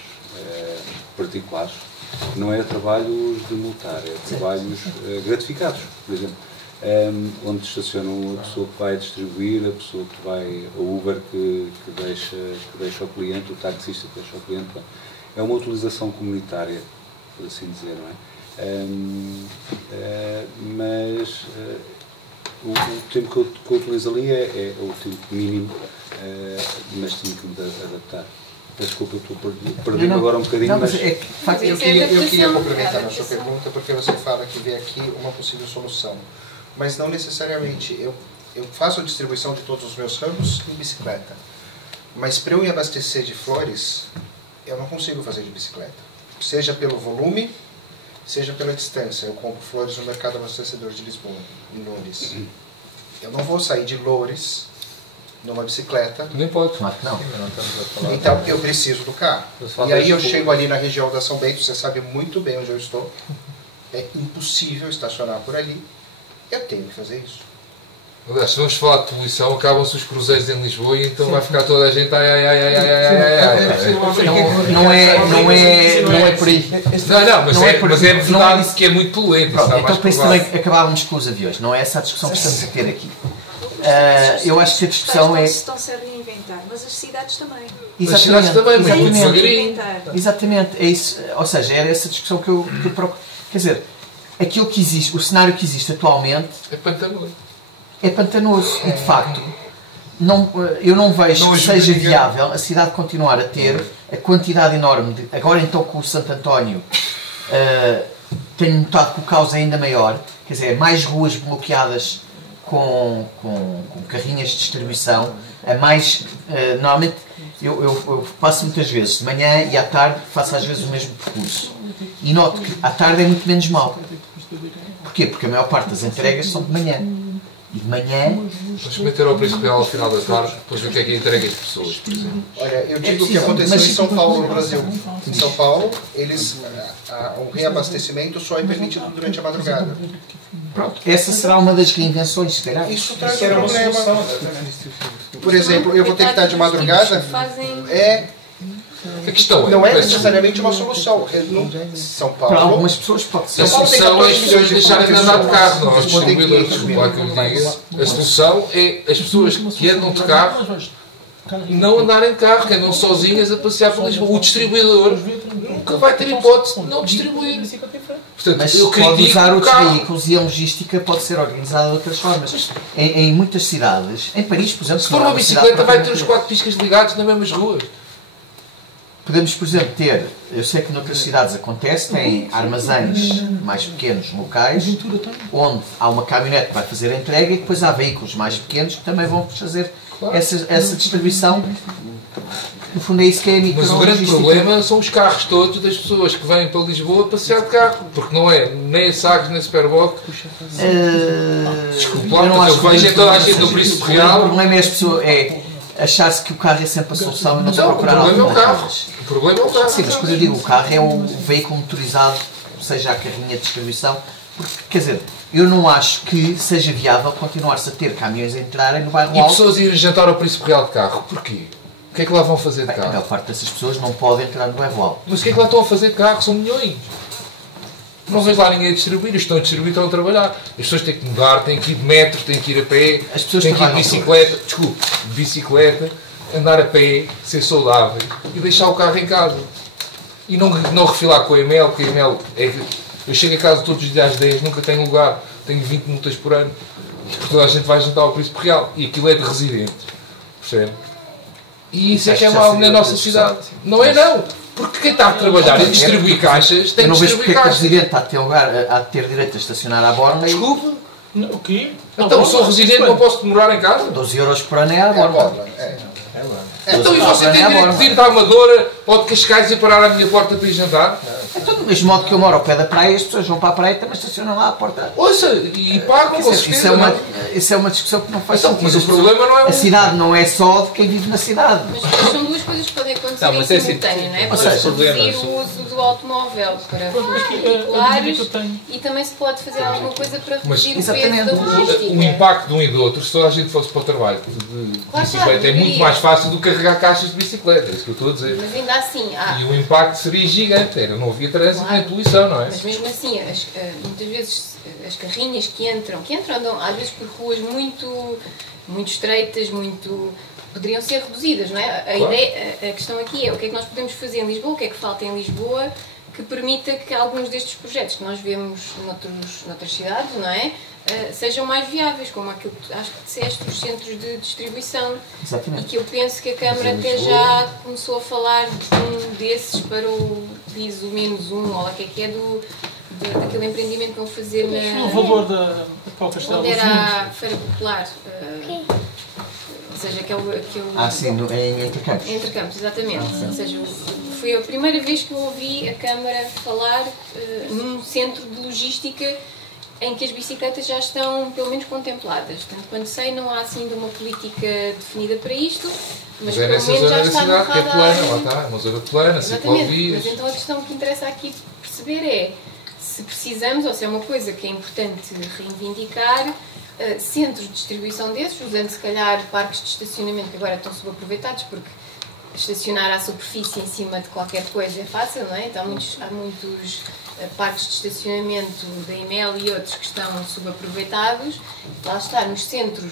particulares. Não é trabalhos de multar, é trabalhos gratificados, por exemplo. Onde estacionam a pessoa que vai distribuir, a pessoa que vai, a Uber que deixa ao cliente, o taxista que deixa ao cliente. É uma utilização comunitária, por assim dizer, não é? Mas o tempo que eu utilizo ali é o tempo mínimo, mas tenho que me adaptar. Desculpa, eu estou perdido agora um bocadinho, não, mas eu queria complementar a sua pergunta, porque você fala que vê aqui uma possível solução. Mas não necessariamente. Eu faço a distribuição de todos os meus ramos em bicicleta. Mas para eu me abastecer de flores, eu não consigo fazer de bicicleta. Seja pelo volume, seja pela distância. Eu compro flores no mercado abastecedor de Lisboa, em Loures. Eu não vou sair de Loures numa bicicleta. Nem pode. Não. Então eu preciso do carro. E aí eu chego ali na região da São Bento, você sabe muito bem onde eu estou. É impossível estacionar por ali. Eu tenho que fazer isso. Aliás, se vamos falar de poluição, acabam-se os cruzeiros em Lisboa e então vai ficar toda a gente não é por aí. Mas é verdade que é muito poluente. Então para isso também acabávamos com os aviões. Não é essa a discussão que estamos a ter aqui. Eu acho que a discussão é... Estão-se a reinventar, mas as cidades também. As cidades também, mas muito devagarinho. Exatamente, é isso. Ou seja, era essa discussão que eu procuro. Quer dizer, aquilo que existe, o cenário que existe atualmente... É pantanoso. E, de facto, eu não vejo que seja viável a cidade continuar a ter a quantidade enorme de... Agora, então, com o Santo António, tenho notado que o caos é ainda maior. Quer dizer, mais ruas bloqueadas com carrinhas de distribuição. Normalmente, eu passo muitas vezes de manhã e à tarde, faço às vezes o mesmo percurso. E noto que à tarde é muito menos mau. Porquê? Porque a maior parte das entregas são de manhã. E de manhã... Vamos meter ao preço real ao final da tarde, depois ver o que é que entrega as pessoas, por exemplo. Olha, eu digo o que aconteceu em São Paulo, no Brasil. Em São Paulo, o reabastecimento só é permitido durante a madrugada. Pronto, essa será uma das reinvenções, se calhar. Isso traz um problema. Por exemplo, eu vou ter que estar de madrugada. A questão não é necessariamente uma solução. São Paulo... Para algumas pessoas pode ser. A solução é as pessoas deixarem de andar de carro. Não, os distribuidores, desculpa que eu diga. A solução é as pessoas que andam de carro não andarem de carro, que andam sozinhas a passear por Lisboa. O distribuidor nunca vai ter hipótese de não distribuir. Portanto, mas pode usar outros veículos e a logística pode ser organizada de outras formas. Em muitas cidades, em Paris, por exemplo... Se for uma bicicleta vai ter os 4 piscas ligados nas mesmas ruas. Podemos, por exemplo, ter, eu sei que noutras cidades acontece, tem armazéns mais pequenos locais, onde há uma caminhonete que vai fazer a entrega e depois há veículos mais pequenos que também vão fazer Claro. essa distribuição, no fundo é isso que é a Mas o grande problema são os carros todos das pessoas que vêm para Lisboa passear de carro, porque não é nem a Sagres nem a Superboc. Desculpa, mas eu vejo toda a gente no preço real. O problema é as pessoas, é achar-se que o carro é sempre a solução e não se procurar o problema é o carro. O problema é o carro. Sim, mas quando eu digo o carro é o veículo motorizado, seja a carrinha de distribuição, porque, quer dizer, eu não acho que seja viável continuar-se a ter caminhões a entrarem no bairro Alto. E pessoas irem jantar ao príncipe real de carro, porquê? O que é que lá vão fazer de carro? A maior parte dessas pessoas não podem entrar no bairro Alto. Mas o que é que lá estão a fazer de carro? São milhões. Não vês lá ninguém a distribuir, eles estão a distribuir, estão a trabalhar. As pessoas têm que mudar, têm que ir de metro, têm que ir a pé, as pessoas têm que ir de bicicleta, de bicicleta, andar a pé, ser saudável e deixar o carro em casa. E não refilar com a EML, porque a EML é que eu chego a casa todos os dias às 10, nunca tenho lugar, tenho 20 multas por ano, porque toda a gente vai jantar ao príncipe real e aquilo é de residentes, percebe? E isso é que é mal na nossa cidade. Não é não! Porque quem está a trabalhar e distribuir caixas tem que distribuir caixas. Eu não vejo porque é que o residente há de ter direito a estacionar à borda. Desculpa. O quê? Então, sou residente, não posso demorar em casa? 12 euros por ano é à borda. Então, e você tem direito de ir da Amadora ou de Cascais e parar à minha porta para ir jantar? Então, do mesmo modo que eu moro ao pé da praia, as pessoas vão para a praia e também estacionam lá à porta. Ouça, e pagam, com certeza. Isso é uma discussão que não faz sentido. Mas o problema não é a cidade não é só de quem vive na cidade. Mas são duas coisas que podem acontecer em simultâneo, não é? Pode reduzir o uso do automóvel para particulares e também se pode fazer alguma coisa para reduzir o peso da logística. O impacto de um e do outro, se toda a gente fosse para o trabalho de bicicleta, é muito mais fácil do que carregar caixas de bicicleta, é isso que eu estou a dizer. Mas ainda assim... E o impacto seria gigante, não havia trânsito nem poluição, não é? Mas mesmo assim, muitas vezes as carrinhas que entram andam às vezes por ruas muito estreitas, poderiam ser reduzidas, não é? A questão aqui é o que é que nós podemos fazer em Lisboa, o que é que falta em Lisboa que permita que alguns destes projetos que nós vemos noutras cidades, não é? Sejam mais viáveis, como aquilo que acho que disseste, os centros de distribuição. Exatamente. E que eu penso que a Câmara até já começou a falar de um desses para o piso -1, ou lá que é daquele empreendimento que vão fazer no valor da Castelo. Onde era a Feira Popular. Ou seja, sim, em Entrecampos. Entrecampos, exatamente. Ou seja, foi a primeira vez que eu ouvi a Câmara falar num centro de logística em que as bicicletas já estão, pelo menos, contempladas. Portanto, quando sei, não há assim uma política definida para isto, mas pelo menos já está no radar. Que é plana, lá está, é uma zona plana, ciclovias. Mas então a questão que interessa aqui perceber é se precisamos, ou se é uma coisa que é importante reivindicar, centros de distribuição desses, usando se calhar parques de estacionamento que agora estão subaproveitados, porque estacionar à superfície em cima de qualquer coisa é fácil, não é? Então há muitos parques de estacionamento da EML e outros que estão subaproveitados. Lá está, no centro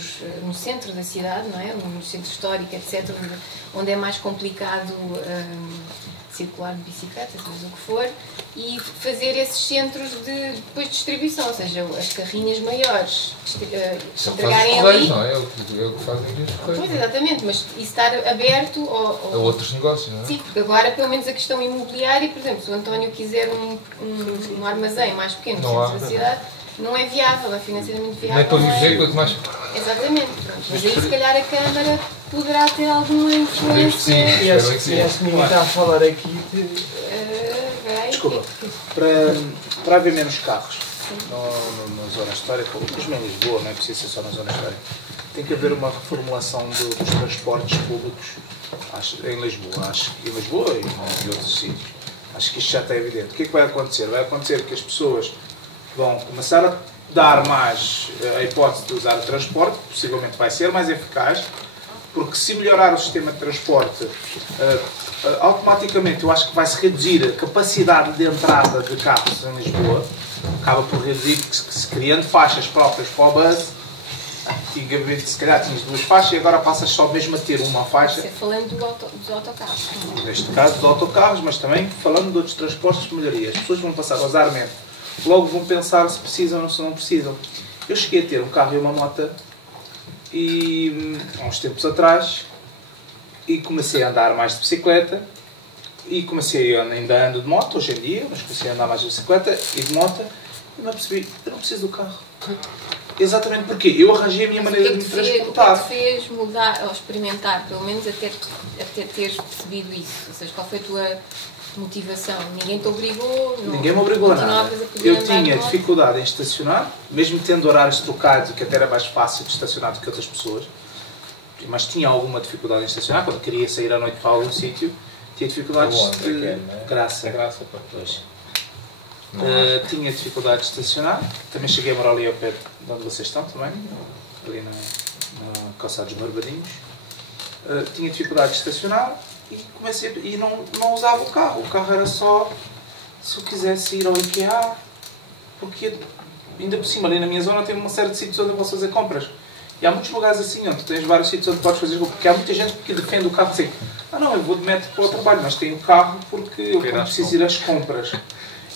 da cidade, não é? No centro histórico, etc., onde é mais complicado circular de bicicletas, seja o que for, e fazer esses centros depois de distribuição, ou seja, as carrinhas maiores entregarem ali. Não é? É o que fazem aqui os correios. Pois, exatamente, mas isso estar aberto a outros negócios, não é? Sim, porque agora, pelo menos a questão imobiliária, por exemplo, se o António quiser um armazém mais pequeno no centro da cidade, não é viável, é financeiramente viável. Nem estou a dizer quanto mais. Exatamente, pronto. Mas aí se calhar a Câmara poderá ter alguma influência. E acho que ninguém está a falar aqui de... Desculpa, para haver menos carros na zona histórica, mesmo em Lisboa, não é preciso ser só na zona histórica, tem que haver uma reformulação dos transportes públicos em Lisboa, e outros sítios. Acho que isto já está evidente. O que é que vai acontecer? Vai acontecer que as pessoas vão começar a dar mais a hipótese de usar o transporte, possivelmente vai ser mais eficaz, porque se melhorar o sistema de transporte, automaticamente eu acho que vai-se reduzir a capacidade de entrada de carros em Lisboa, acaba por reduzir, porque se criando faixas próprias para o bus, antigamente se calhar tinhas 2 faixas e agora passas só mesmo a ter uma faixa. Você falando dos autocarros. Neste caso dos autocarros, mas também falando de outros transportes de melhoria. As pessoas vão passar a usar menos. Logo vão pensar se precisam ou se não precisam. Eu cheguei a ter um carro e uma moto e há uns tempos atrás e comecei a andar mais de bicicleta e comecei, ainda ando de moto hoje em dia, mas comecei a andar mais de bicicleta e de moto e me apercebi, eu não preciso do carro. Exatamente porque eu arranjei a minha maneira de me transportar. O que fez mudar, ou experimentar, pelo menos até teres percebido isso? Ou seja, qual foi a tua motivação? Ninguém te obrigou? Ninguém me obrigou a nada. Eu tinha dificuldade em estacionar, mesmo tendo horários trocados, o que até era mais fácil de estacionar do que outras pessoas. Mas tinha alguma dificuldade em estacionar, quando queria sair à noite para algum sítio, tinha dificuldades de graça. Pois. Tinha dificuldade de estacionar, também cheguei a morar ali ao pé de onde vocês estão também, ali na calçada dos Barbadinhos. Tinha dificuldade de estacionar e comecei e não usava o carro era só se eu quisesse ir ao IKEA, porque ainda por cima ali na minha zona tem uma série de sítios onde eu posso fazer compras. E há muitos lugares assim, onde tu tens vários sítios onde podes fazer compras, porque há muita gente que defende o carro assim, não, eu vou de metro para o trabalho, mas tenho o carro porque eu preciso ir às compras.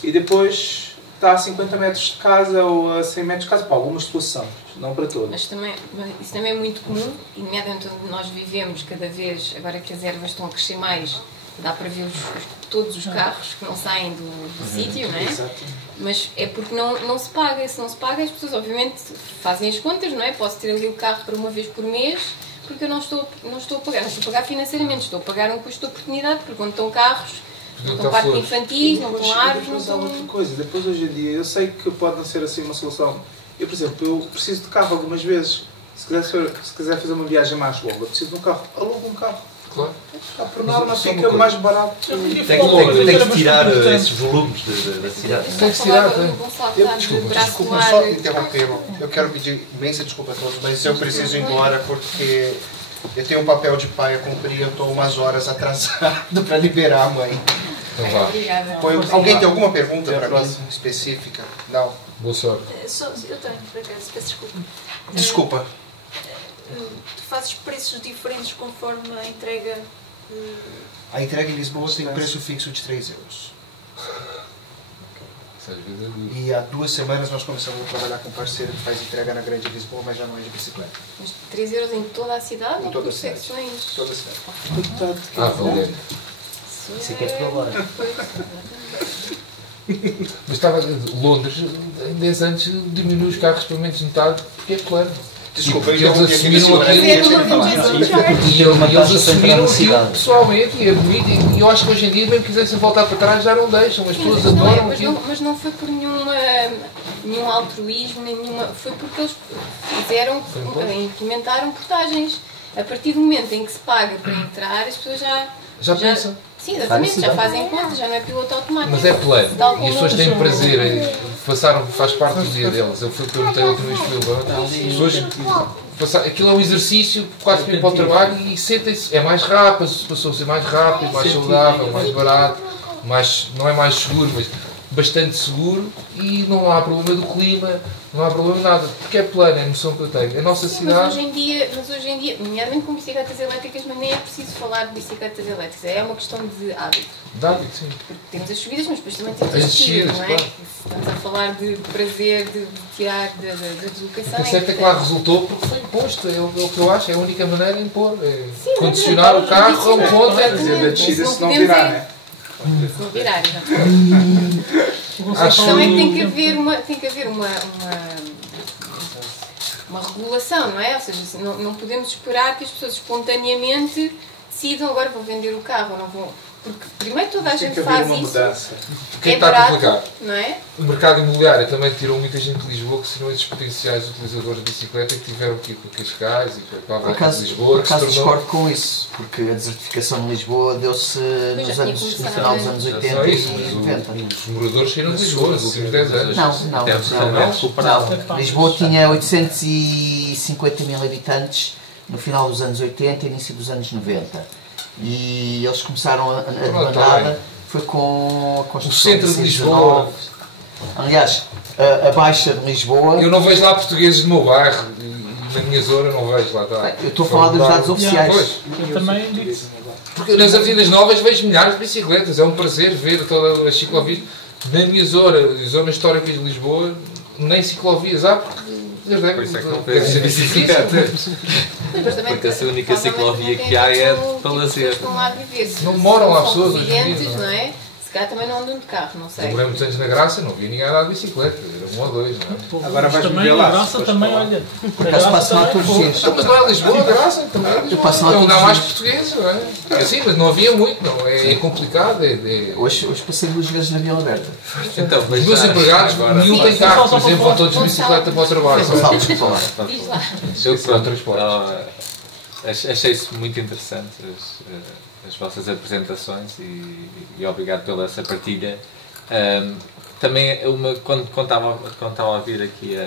E depois está a 50 metros de casa ou a 100 metros de casa, para algumas situações, não para todas. Mas isso também é muito comum, e nomeadamente onde nós vivemos, cada vez, agora que as ervas estão a crescer mais, dá para ver todos os carros que não saem do sítio, não é? Exato. Mas é porque não se paga. Se não se paga, as pessoas obviamente fazem as contas, não é? Posso ter ali o carro para uma vez por mês, porque eu não estou a pagar financeiramente, estou a pagar um custo de oportunidade, porque quando estão carros, não estão parques infantis, não estão árvores, não estão... outra coisa. Depois, hoje em dia, eu sei que pode não ser assim uma solução. Eu, por exemplo, eu preciso de carro algumas vezes. Se quiser fazer uma viagem mais longa, eu preciso de um carro. Alugo um carro. Claro. Por norma fica mais barato. Tem que tirar esses volumes da cidade. Tem que tirar, Desculpa só interromper. Eu quero pedir imensa desculpa a todos, mas eu preciso ir embora porque eu tenho um papel de pai a cumprir e eu estou umas horas atrasado para liberar a mãe. Então vá. Obrigada. Alguém tem alguma pergunta para mim específica? Não. Boa sorte. Eu tenho, por acaso, peço desculpa. Desculpa. Tu fazes preços diferentes conforme a entrega? A entrega em Lisboa tem um preço fixo de 3 euros. E há 2 semanas nós começamos a trabalhar com um parceiro que faz entrega na Grande Lisboa, mas já não é de bicicleta. Mas 3 euros em toda a cidade? Em toda a cidade. Toda a cidade. Valeu. Isso é que é provar. Mas estava Londres, em 10 anos, diminui os carros pelo menos metade, porque é plano. Desculpa, eles assumiram aquilo. E eles assumiram aquilo pessoalmente, e é bonito. E eu acho que hoje em dia, mesmo que quisessem voltar para trás, já não deixam. As pessoas adoram aquilo. Mas não foi por nenhum altruísmo, foi porque eles implementaram portagens. A partir do momento em que se paga para entrar, as pessoas já pensam. Sim, exatamente, já fazem conta, já não é piloto automático. Mas é plano. E as pessoas têm prazer, faz parte do dia deles. Eu perguntei outra vez aquilo é um exercício, quase para ir para o trabalho e sentem-se. É mais rápido, passou a ser mais rápido, mais saudável, mais barato, não é mais seguro, mas bastante seguro e não há problema do clima, não há problema de nada, porque é plano, é a noção que eu tenho. A nossa cidade... Mas hoje em dia, nomeadamente com bicicletas elétricas, mas nem é preciso falar de bicicletas elétricas, é uma questão de hábito. De hábito, sim. Porque temos as subidas, mas depois também temos as descidas, não é? Claro. Estamos a falar de prazer, de tirar da deslocação. O certo é que lá resultou porque foi imposto, é o que eu acho, é a única maneira de impor. Condicionar o carro a um ponto é dizer da descida se não virar, não é? Se não virar, exatamente. A questão é que tem que haver uma regulação, não é? Ou seja, não podemos esperar que as pessoas espontaneamente decidam agora vou vender o carro ou não vou. Porque primeiro toda a gente faz isso. Quem está a complicar? Não é? O mercado imobiliário também tirou muita gente de Lisboa que seriam esses potenciais utilizadores de bicicleta que tiveram que ir para Cascais e para a volta de Lisboa. Por acaso discordo com isso, porque a desertificação de Lisboa deu-se no final dos anos 80 e 90. Os moradores saíram de Lisboa nos últimos 10 anos. Não. Lisboa tinha 850 mil habitantes no final dos anos 80 e início dos anos 90. E eles começaram a demandada foi com a construção o centro de Lisboa. Aliás, a Baixa de Lisboa. Eu não vejo lá portugueses no meu bairro, na minha zona não vejo lá. Tá. Eu estou a falar dos dados oficiais. Eu também disse. Porque nas avenidas novas vejo milhares de bicicletas, é um prazer ver todas as ciclovias. Na minha zona histórica de Lisboa, nem ciclovias há, porque por isso é que não fez bicicletas. Porque a única ciclovia que há é para lazer. Estão lá a viver. Não moram lá pessoas hoje em dia, não é? Se calhar também não andam de carro, não sei. Eu morei muitos anos na Graça, não vi ninguém andar de bicicleta, era 1 ou 2, não é? Agora vais também viver lá. a Graça também, olha. Por acaso passo lá todos os dias. Então, mas não é Lisboa, Graça, também é Lisboa. Eu passo lá É um todos lugar os mais dias. português, não é? Sim, mas não havia muito, não. É complicado. Hoje passei 2 vezes na Via Alberta. Então, Os meus empregados, nenhum tem carro, por exemplo, vão todos de bicicleta para o trabalho. Desculpa lá. Diz lá. Eu pronto, transporte. achei-se muito interessante as vossas apresentações e obrigado pela essa partilha. Também, quando estava a vir aqui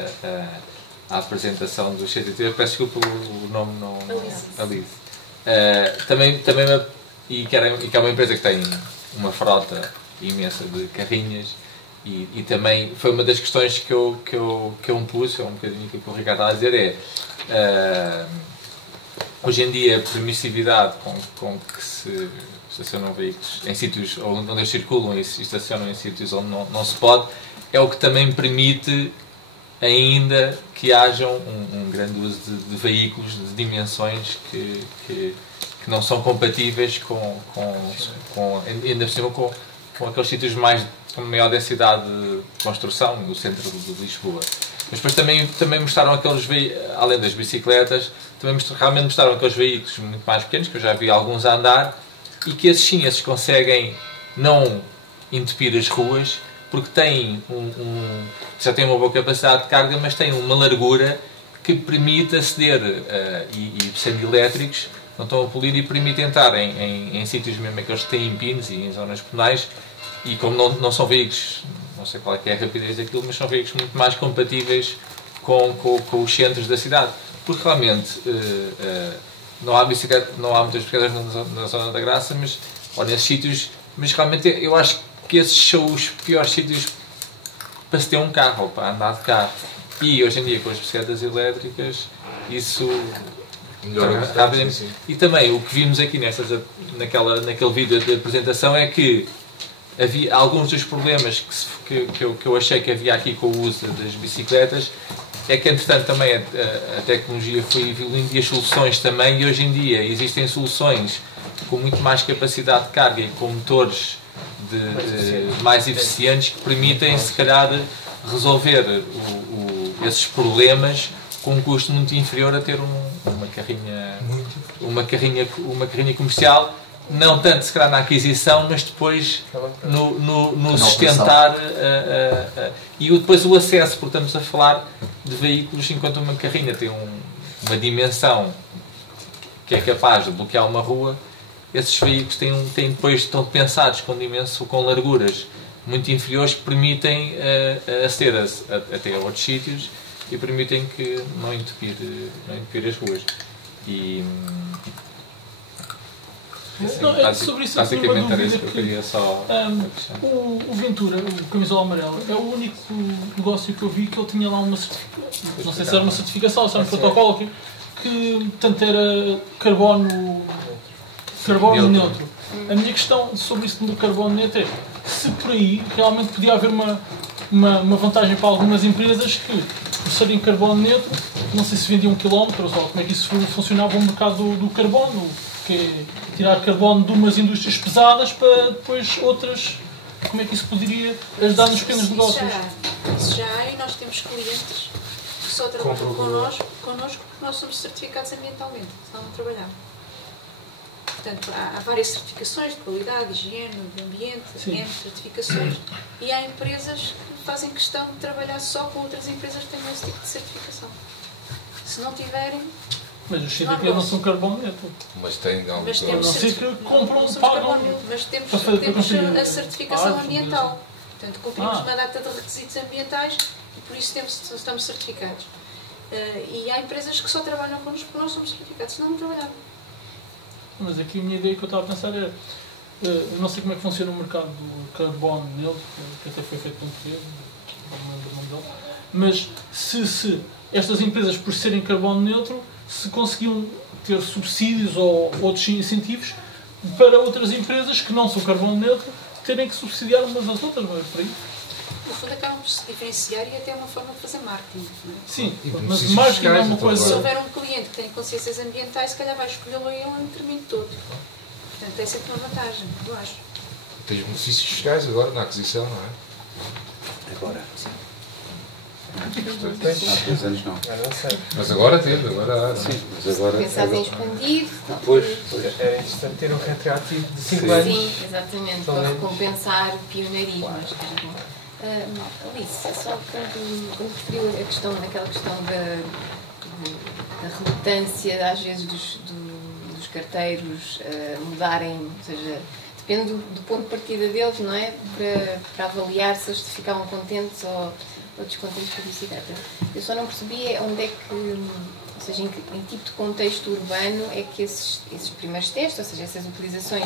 a apresentação do CTT, eu peço desculpa o nome, não Alice. Também e que é uma empresa que tem uma frota imensa de carrinhas e também foi uma das questões que eu me pus, é um bocadinho aquilo que o Ricardo está a dizer, hoje em dia a permissividade com que se estacionam veículos em sítios onde eles circulam e se estacionam em sítios onde não se pode, é o que também permite ainda que haja um grande uso de veículos de dimensões que não são compatíveis ainda por cima com aqueles sítios com maior densidade de construção, no centro de Lisboa. Mas depois também mostraram aqueles veículos, além das bicicletas, também realmente mostraram aqueles veículos muito mais pequenos, que eu já vi alguns a andar, e que esses conseguem não entupir as ruas, porque têm já têm uma boa capacidade de carga, mas têm uma largura que permite aceder, e sendo elétricos, não estão a poluir e permitem entrar em sítios mesmo aqueles que têm pinos e em zonas penais, e como não são veículos, não sei qual é a rapidez daquilo, mas são veículos muito mais compatíveis com os centros da cidade, porque realmente não há muitas bicicletas na zona da Graça, ou nesses sítios, mas realmente eu acho que esses são os piores sítios para se ter um carro, ou para andar de carro. E hoje em dia com as bicicletas elétricas isso melhor rapidamente. E também o que vimos aqui naquele vídeo de apresentação é que havia alguns dos problemas que eu achei que havia aqui com o uso das bicicletas, é que entretanto também a tecnologia foi evoluindo e as soluções também, e hoje em dia existem soluções com muito mais capacidade de carga e com motores mais eficientes que permitem se calhar resolver esses problemas com um custo muito inferior a ter uma carrinha comercial, não tanto se calhar na aquisição, mas depois no sustentar e depois o acesso, porque estamos a falar de veículos, enquanto uma carrinha tem uma dimensão que é capaz de bloquear uma rua, esses veículos depois estão pensados com larguras muito inferiores que permitem aceder até a outros sítios e permitem que não entupir as ruas. Sobre isso, basicamente era isso que eu queria só o Ventura, o camisola amarelo, é o único negócio que eu vi que ele tinha lá uma certificação, não sei se era uma certificação, se era um protocolo que portanto era carbono neutro. A minha questão sobre isso do carbono neutro é se por aí realmente podia haver uma vantagem para algumas empresas que, por serem carbono neutro, não sei se vendiam quilómetros ou como é que isso funcionava o mercado do carbono, que é tirar carbono de umas indústrias pesadas para depois outras. Como é que isso poderia ajudar nos pequenos negócios? Isso já há, e nós temos clientes que só trabalham connosco porque nós somos certificados ambientalmente, senão não trabalhamos. Portanto, há várias certificações de qualidade, de higiene, de ambiente, N certificações, e há empresas que fazem questão de trabalhar só com outras empresas que têm esse tipo de certificação. Se não tiverem... Mas os CDP não são carbono neutro. Mas tem não sei que compram, pagam. Mas temos a certificação ambiental. Portanto, cumprimos uma data de requisitos ambientais e por isso estamos certificados. E há empresas que só trabalham connosco porque nós somos certificados, senão não trabalhamos. Mas aqui a minha ideia que eu estava a pensar era, eu não sei como é que funciona o mercado do carbono neutro, que até foi feito por um português, não lembro o nome dele, mas se estas empresas, por serem carbono neutro, se conseguiam ter subsídios ou outros incentivos para outras empresas que não são carbono neutro terem que subsidiar umas às outras, não é por aí? No fundo acabam por se diferenciar e até é uma forma de fazer marketing. Não é? Sim, mas marketing é uma coisa... Se houver um cliente que tem consciências ambientais, se calhar vai escolhê-lo em detrimento de todo. Portanto, é sempre uma vantagem, eu acho. tens benefícios fiscais agora na aquisição, não é? Agora. Há 2 anos não. Mas agora teve, agora há. Sim, mas agora. Pensado em expandir. Pois. É interessante ter um retroativo de 5 anos. Sim, exatamente, para recompensar o pioneirismo. Alice, só quando referiu aquela questão da relutância, às vezes, dos carteiros mudarem, ou seja, depende do ponto de partida deles, não é? Para avaliar se eles ficavam contentes ou descontentes com a bicicleta. Eu só não percebi onde é que, ou seja, em tipo de contexto urbano é que esses primeiros testes, ou seja, essas utilizações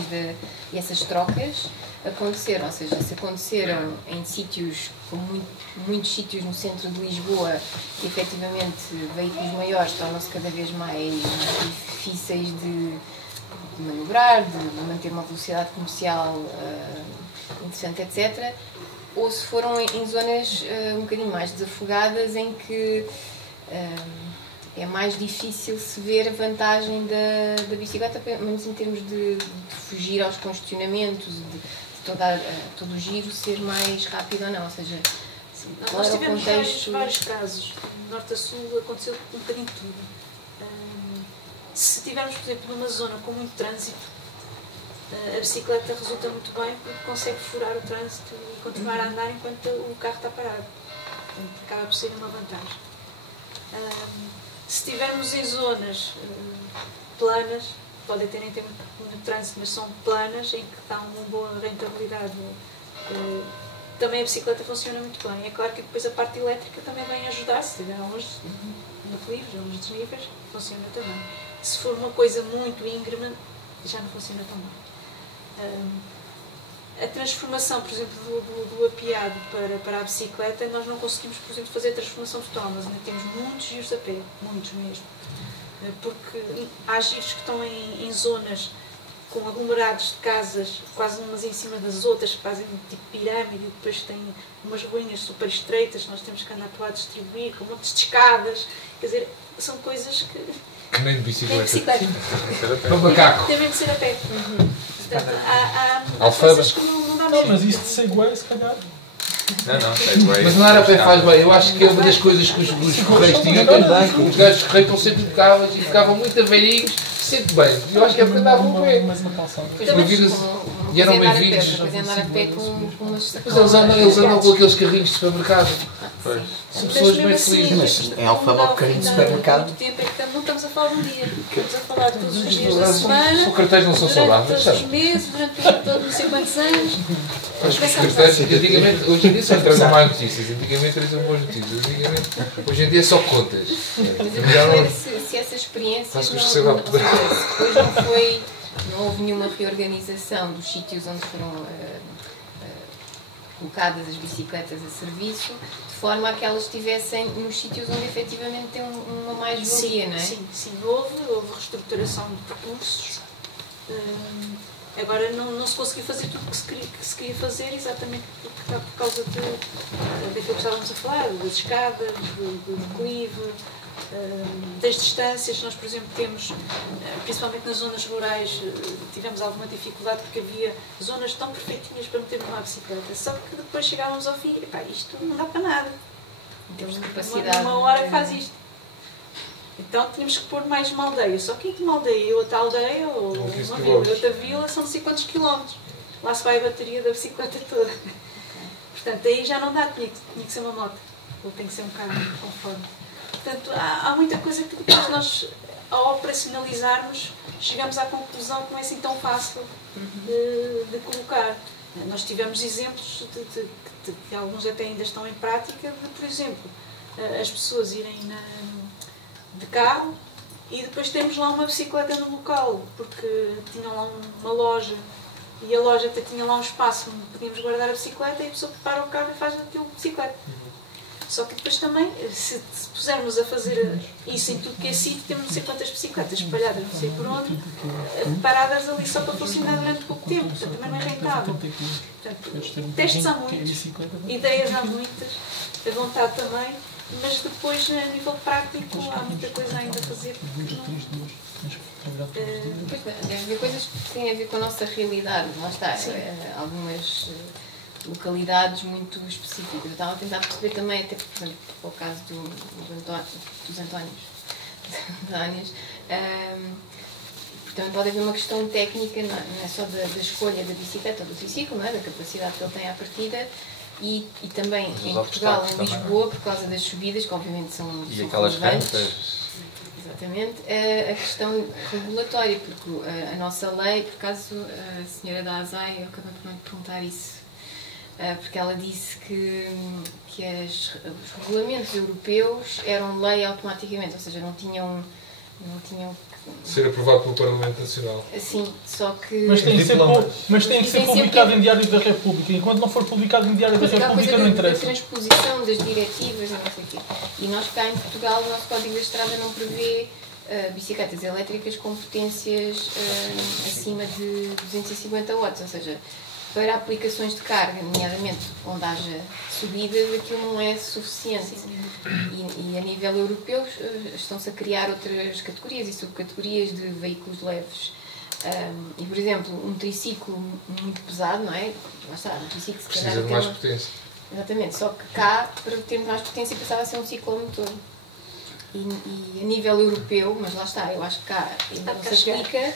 e essas trocas aconteceram. Ou seja, se aconteceram em sítios, como muitos sítios no centro de Lisboa, que efetivamente veículos maiores tornam-se cada vez mais difíceis de manobrar, de manter uma velocidade comercial interessante, etc. Ou se foram em zonas um bocadinho mais desafogadas, em que é mais difícil se ver a vantagem da bicicleta, pelo menos em termos de fugir aos congestionamentos, de todo o giro ser mais rápido ou não. Ou seja, nós tivemos vários casos. De norte a sul aconteceu um bocadinho tudo. Se tivermos, por exemplo, numa zona com muito trânsito, a bicicleta resulta muito bem porque consegue furar o trânsito e continuar a andar enquanto o carro está parado. Portanto, acaba por ser uma vantagem. Se estivermos em zonas planas, podem ter muito trânsito, mas são planas, em que dá uma boa rentabilidade, também a bicicleta funciona muito bem. É claro que depois a parte elétrica também vem ajudar, se tiver alguns declives, alguns desníveis, funciona também. Se for uma coisa muito íngreme, já não funciona tão bem. A transformação, por exemplo, do apiado para a bicicleta, nós não conseguimos, por exemplo, fazer a transformação total, mas ainda temos muitos giros a pé, muitos mesmo. Porque há giros que estão em zonas com aglomerados de casas, quase umas em cima das outras, que fazem tipo pirâmide, e depois têm umas ruínas super estreitas, nós temos que andar para lá distribuir, com montes de escadas. Quer dizer, são coisas que nem de bicicleta. Tem macaco. Tem de ser a pé. Portanto, há Alfama. coisas que não dá mesmo. Mas isto de Segway, se calhar. Mas não era a pé faz bem. Eu acho que é uma das coisas que os correios tinham. Os gajos de correio estão sempre impecáveis e ficavam muito velhinhos, sempre bem. Eu acho que é porque andavam a pé. E eram bem-vindos. Depois andar a pé com umas Mas eles andam com aqueles carrinhos de supermercado. São pessoas bem felizes. Mas em Alfama o carrinho de supermercado. Muito tempo é que não estamos a falar de um dia. Estamos a falar de todos os dias da semana. Os cartéis não são saudáveis. Todos os meses, durante todos não sei quantos anos. Os cartéis, antigamente, hoje em dia só trazem mais notícias. Antigamente trazem boas notícias. Hoje em dia é só contas. Se essa experiência depois não houve nenhuma reorganização dos sítios onde foram colocadas as bicicletas a serviço, de forma a que elas estivessem nos sítios onde efetivamente tem uma mais-valia, não é? Sim. Houve reestruturação de percursos. Agora não se conseguiu fazer tudo o que se queria fazer, exatamente por causa daquilo que estávamos a falar, das escadas, do declive, das distâncias. Nós, por exemplo, temos, principalmente nas zonas rurais, tivemos alguma dificuldade porque havia zonas tão perfeitinhas para meter numa bicicleta, só que depois chegávamos ao fim e isto não dá para nada. Temos capacidade. Uma hora faz isto. Então tínhamos que pôr mais uma aldeia. Só que entre uma aldeia e outra aldeia, ou uma vila e outra vila, são não sei quantos quilómetros. Lá se vai a bateria da bicicleta toda. Portanto, aí já não dá, tinha que ser uma moto. Ou tem que ser um carro conforme. Portanto, há muita coisa que depois nós, ao operacionalizarmos, chegamos à conclusão que não é assim tão fácil de colocar. Nós tivemos exemplos de alguns até ainda estão em prática, de, por exemplo, as pessoas irem de carro e depois temos lá uma bicicleta no local, porque tinham lá uma loja e a loja até tinha lá um espaço onde podíamos guardar a bicicleta e a pessoa prepara o carro e faz aquilo de bicicleta. Só que depois também, se pusermos a fazer isso em tudo que é sítio, temos não sei quantas bicicletas espalhadas não sei por onde, paradas ali só para funcionar durante pouco tempo. Portanto, também não é rentável. Portanto, testes há muitos, ideias há muitas, a vontade também, mas depois, a nível prático, há muita coisa ainda a fazer. Pois, deve haver coisas que têm a ver com a nossa realidade, lá está. Algumas localidades muito específicas. Eu estava a tentar perceber também, até por exemplo, o caso dos Antónios. Portanto, pode haver uma questão técnica, não é só da escolha da bicicleta ou do triciclo, não é? Da capacidade que ele tem à partida. E também em Portugal, em Lisboa, por causa das subidas, que obviamente são aquelas relevantes. Exatamente. A questão regulatória, porque a nossa lei, por acaso a senhora da ASAI, eu acabei por não lhe perguntar isso, porque ela disse que os regulamentos europeus eram lei automaticamente, ou seja, não tinham ser aprovado pelo Parlamento Nacional. Sim, só que... Mas tem que ser publicado em Diário da República. Enquanto não for publicado em Diário da República, não interessa. A transposição das diretivas e não sei o quê. E nós cá em Portugal, o nosso Código da Estrada não prevê bicicletas elétricas com potências acima de 250 watts, ou seja, para aplicações de carga, nomeadamente onde haja subidas, aquilo não é suficiente. E a nível europeu estão-se a criar outras categorias e subcategorias de veículos leves. E, por exemplo, um triciclo muito pesado, não é? Lá está, um triciclo se precisa de mais potência. Exatamente, só que cá, para termos mais potência, passava a ser um ciclomotor. E a nível europeu, mas lá está, eu acho que cá ainda não se aplica,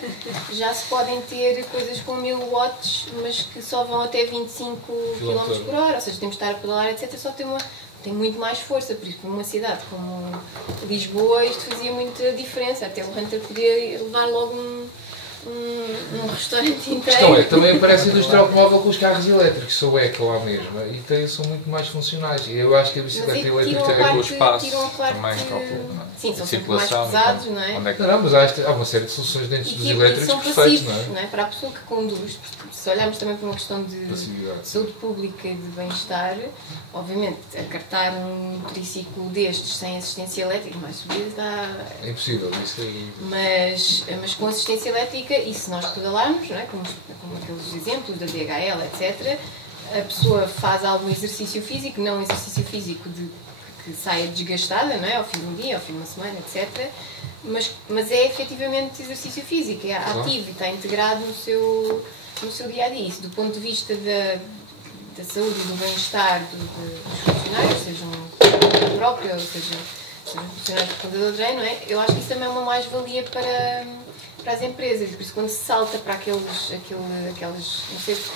já se podem ter coisas com 1000 watts, mas que só vão até 25 km por hora, ou seja, temos de estar a pedalar, etc. Só tem muito mais força, por isso, para uma cidade como Lisboa, isto fazia muita diferença. Até o Hunter podia levar logo um restaurante inteiro. A questão é que também aparece a indústria automóvel com os carros elétricos, sou eco lá mesmo, e são muito mais funcionais. E eu acho que a bicicleta elétrica tem o espaço também sim, são sempre mais pesados, não é? Não, mas há uma série de soluções dentro dos elétricos são perfeitos, passivos, não é? Para a pessoa que conduz, se olharmos também para uma questão de saúde pública e de bem-estar, obviamente, acartar um triciclo destes sem assistência elétrica, mais subidas, é impossível, isso é... Mas com assistência elétrica, e se nós pedalarmos, não é? como aqueles exemplos da DHL, etc., a pessoa faz algum exercício físico, não exercício físico que saia desgastada, não é? Ao fim do dia, ao fim de uma semana, etc., mas é efetivamente exercício físico, é ativo e está integrado no seu dia-a-dia. Isso, do ponto de vista da saúde e do bem-estar dos funcionários, sejam próprios, ou sejam funcionários de fundador de não é? Eu acho que isso também é uma mais-valia para as empresas, por isso quando se salta para aquelas, não sei se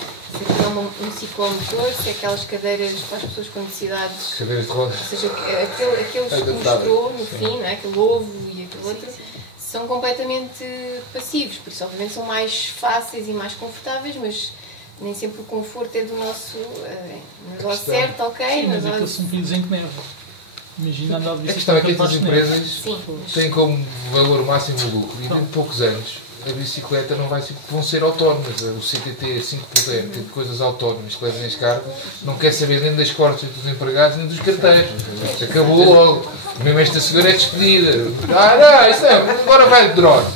é um ciclomotor, se é aquelas cadeiras para as pessoas com necessidades, cadeiras de rodas, ou seja, aqueles que mostrou no fim, não é? Aquele ovo e aquele outro, são completamente passivos, por isso obviamente são mais fáceis e mais confortáveis, mas nem sempre o conforto é do nosso negócio certo, ok? Sim, mas aqueles são filhos em que neve. Imagina andar de bicicleta. A questão é que estas empresas têm como valor máximo o lucro e dentro de poucos anos a bicicleta não vão ser autónomas. O CTT 5x0, tem coisas autónomas que levam as cargas, não quer saber nem das cortes dos empregados nem dos carteiros. Acabou logo. Mesmo esta senhora é despedida. Não, isso não, agora vai de drone.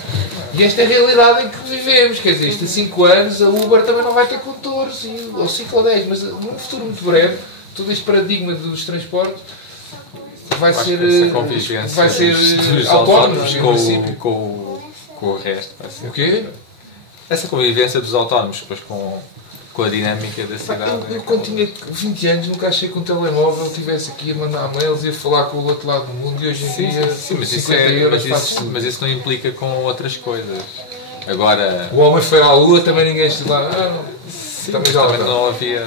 E esta é a realidade em que vivemos. Quer dizer, isto há 5 anos a Uber também não vai ter condutores, ou 5 ou 10, mas num futuro muito breve, todo este paradigma dos transportes vai ser autónomos com o resto. Vai ser. O quê? Essa convivência dos autónomos depois com a dinâmica da cidade. Eu quando tinha 20 anos nunca achei que um telemóvel estivesse aqui a mandar mails e a falar com o outro lado do mundo e hoje em dia mas isso não implica com outras coisas. Agora, o homem foi à Lua, também ninguém esteve lá. Também não havia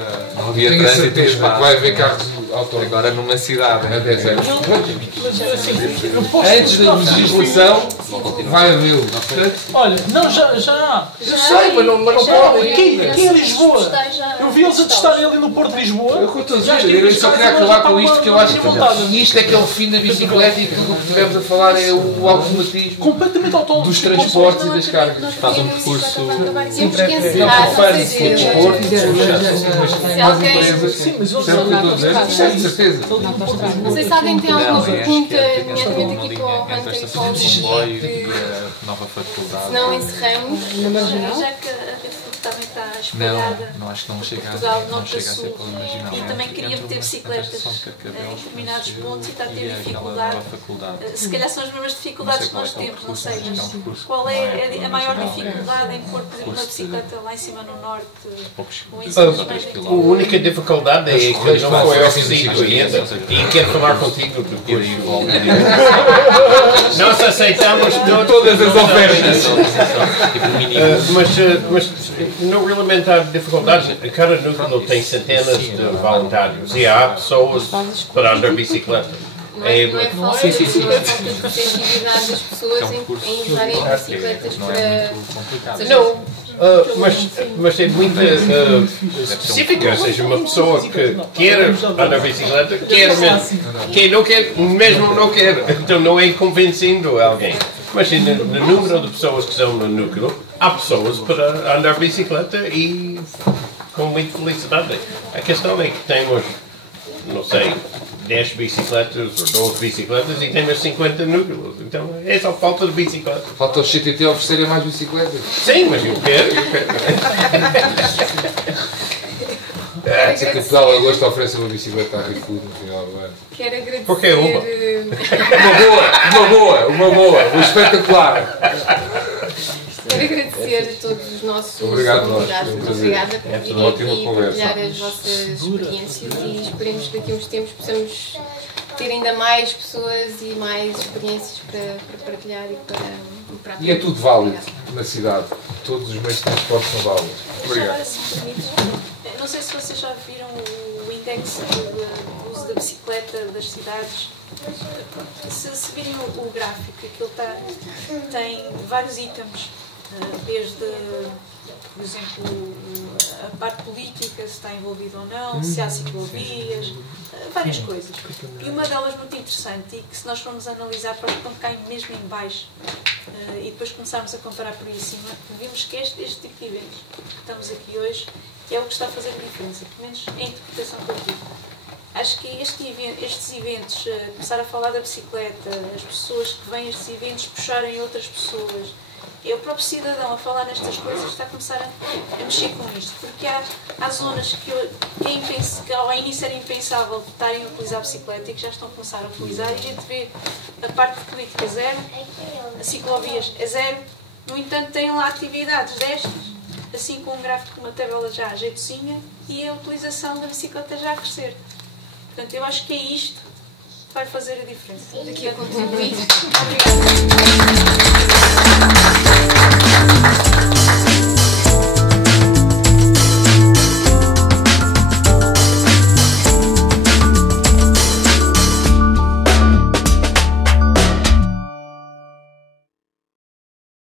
trânsito e espaço. Vai haver carros autónomos. Agora numa cidade. Há 10 anos. Antes da legislação, vai havê-lo. Olha, não, já há. Eu sei, mas não pode. Aqui em Lisboa. Eu vi eles a testarem ali no Porto de Lisboa. Eu só queria acabar com isto, porque eu acho que isto é que é o fim da bicicleta e tudo o que estivemos a falar é o automatismo completamente autónomo dos transportes e das cargas. Faz um percurso. Temos que encerrar, mas certeza. Não sei se alguém tem alguma pergunta, nomeadamente aqui para o Hunter e para o nova faculdade. Se não encerramos. Já que a também está espalhada. Não, acho que não chega Portugal, não chega a ser pela marginal. E também queria meter bicicletas em determinados pontos e está a ter dificuldade. Se calhar são as mesmas dificuldades que nós temos, não sei, mas qual é a maior dificuldade em pôr, por exemplo, uma bicicleta lá em cima no norte? Ou em cima a única dificuldade é que não foi oferecido ainda. E quero falar contigo depois. Nós aceitamos todas as ofertas. Mas não realmente há dificuldades. Cada núcleo tem centenas de voluntários e há pessoas para andar bicicleta. Não é falta de receptividade das pessoas em usarem bicicletas para... Não, mas é muito específico. Ou seja, uma pessoa que quer andar bicicleta, quer mesmo. Quem não quer, mesmo não quer. Então não é convencendo alguém. Mas no número de pessoas que estão no núcleo, há pessoas para andar bicicleta e com muita felicidade. A questão é que temos, não sei, 10 bicicletas ou 12 bicicletas e temos 50 núcleos. Então é só falta de bicicleta. Falta os CTT oferecerem mais bicicletas. Sim, mas eu quero. Se a Capital Agosto oferece uma bicicleta à ReFood no final do ano. Quero agradecer... Porque é uma. Uma boa, espetacular. Quero agradecer a todos os nossos convidados. Obrigada por virem aqui e partilhar as vossas experiências e esperemos que daqui a uns tempos possamos ter ainda mais pessoas e mais experiências para partilhar e para E é tudo válido na cidade. Todos os meios de transporte são válidos. Obrigado. Não sei se vocês já viram o índice do uso da bicicleta das cidades. Se virem o gráfico, aquilo tem vários itens, desde, por exemplo, a parte política, se está envolvido ou não, se há ciclovias, várias coisas. E uma delas muito interessante, e que se nós formos analisar para quando cai mesmo em baixo, e depois começarmos a comparar por aí acima, vemos que este tipo de eventos que estamos aqui hoje é o que está a fazer a diferença, pelo menos a interpretação que eu tive. Acho que estes eventos, começar a falar da bicicleta, as pessoas que vêm a estes eventos puxarem outras pessoas, é o próprio cidadão a falar nestas coisas está a começar a mexer com isto, porque há zonas que ao início era impensável estarem a utilizar a bicicleta e que já estão a começar a utilizar, e a gente vê a parte de política zero, as ciclovias é zero, no entanto têm lá atividades destas, assim com um gráfico, uma tabela já jeitozinha, e a utilização da bicicleta já a crescer. Portanto, eu acho que é isto que vai fazer a diferença. Aqui a contribuir. Obrigada.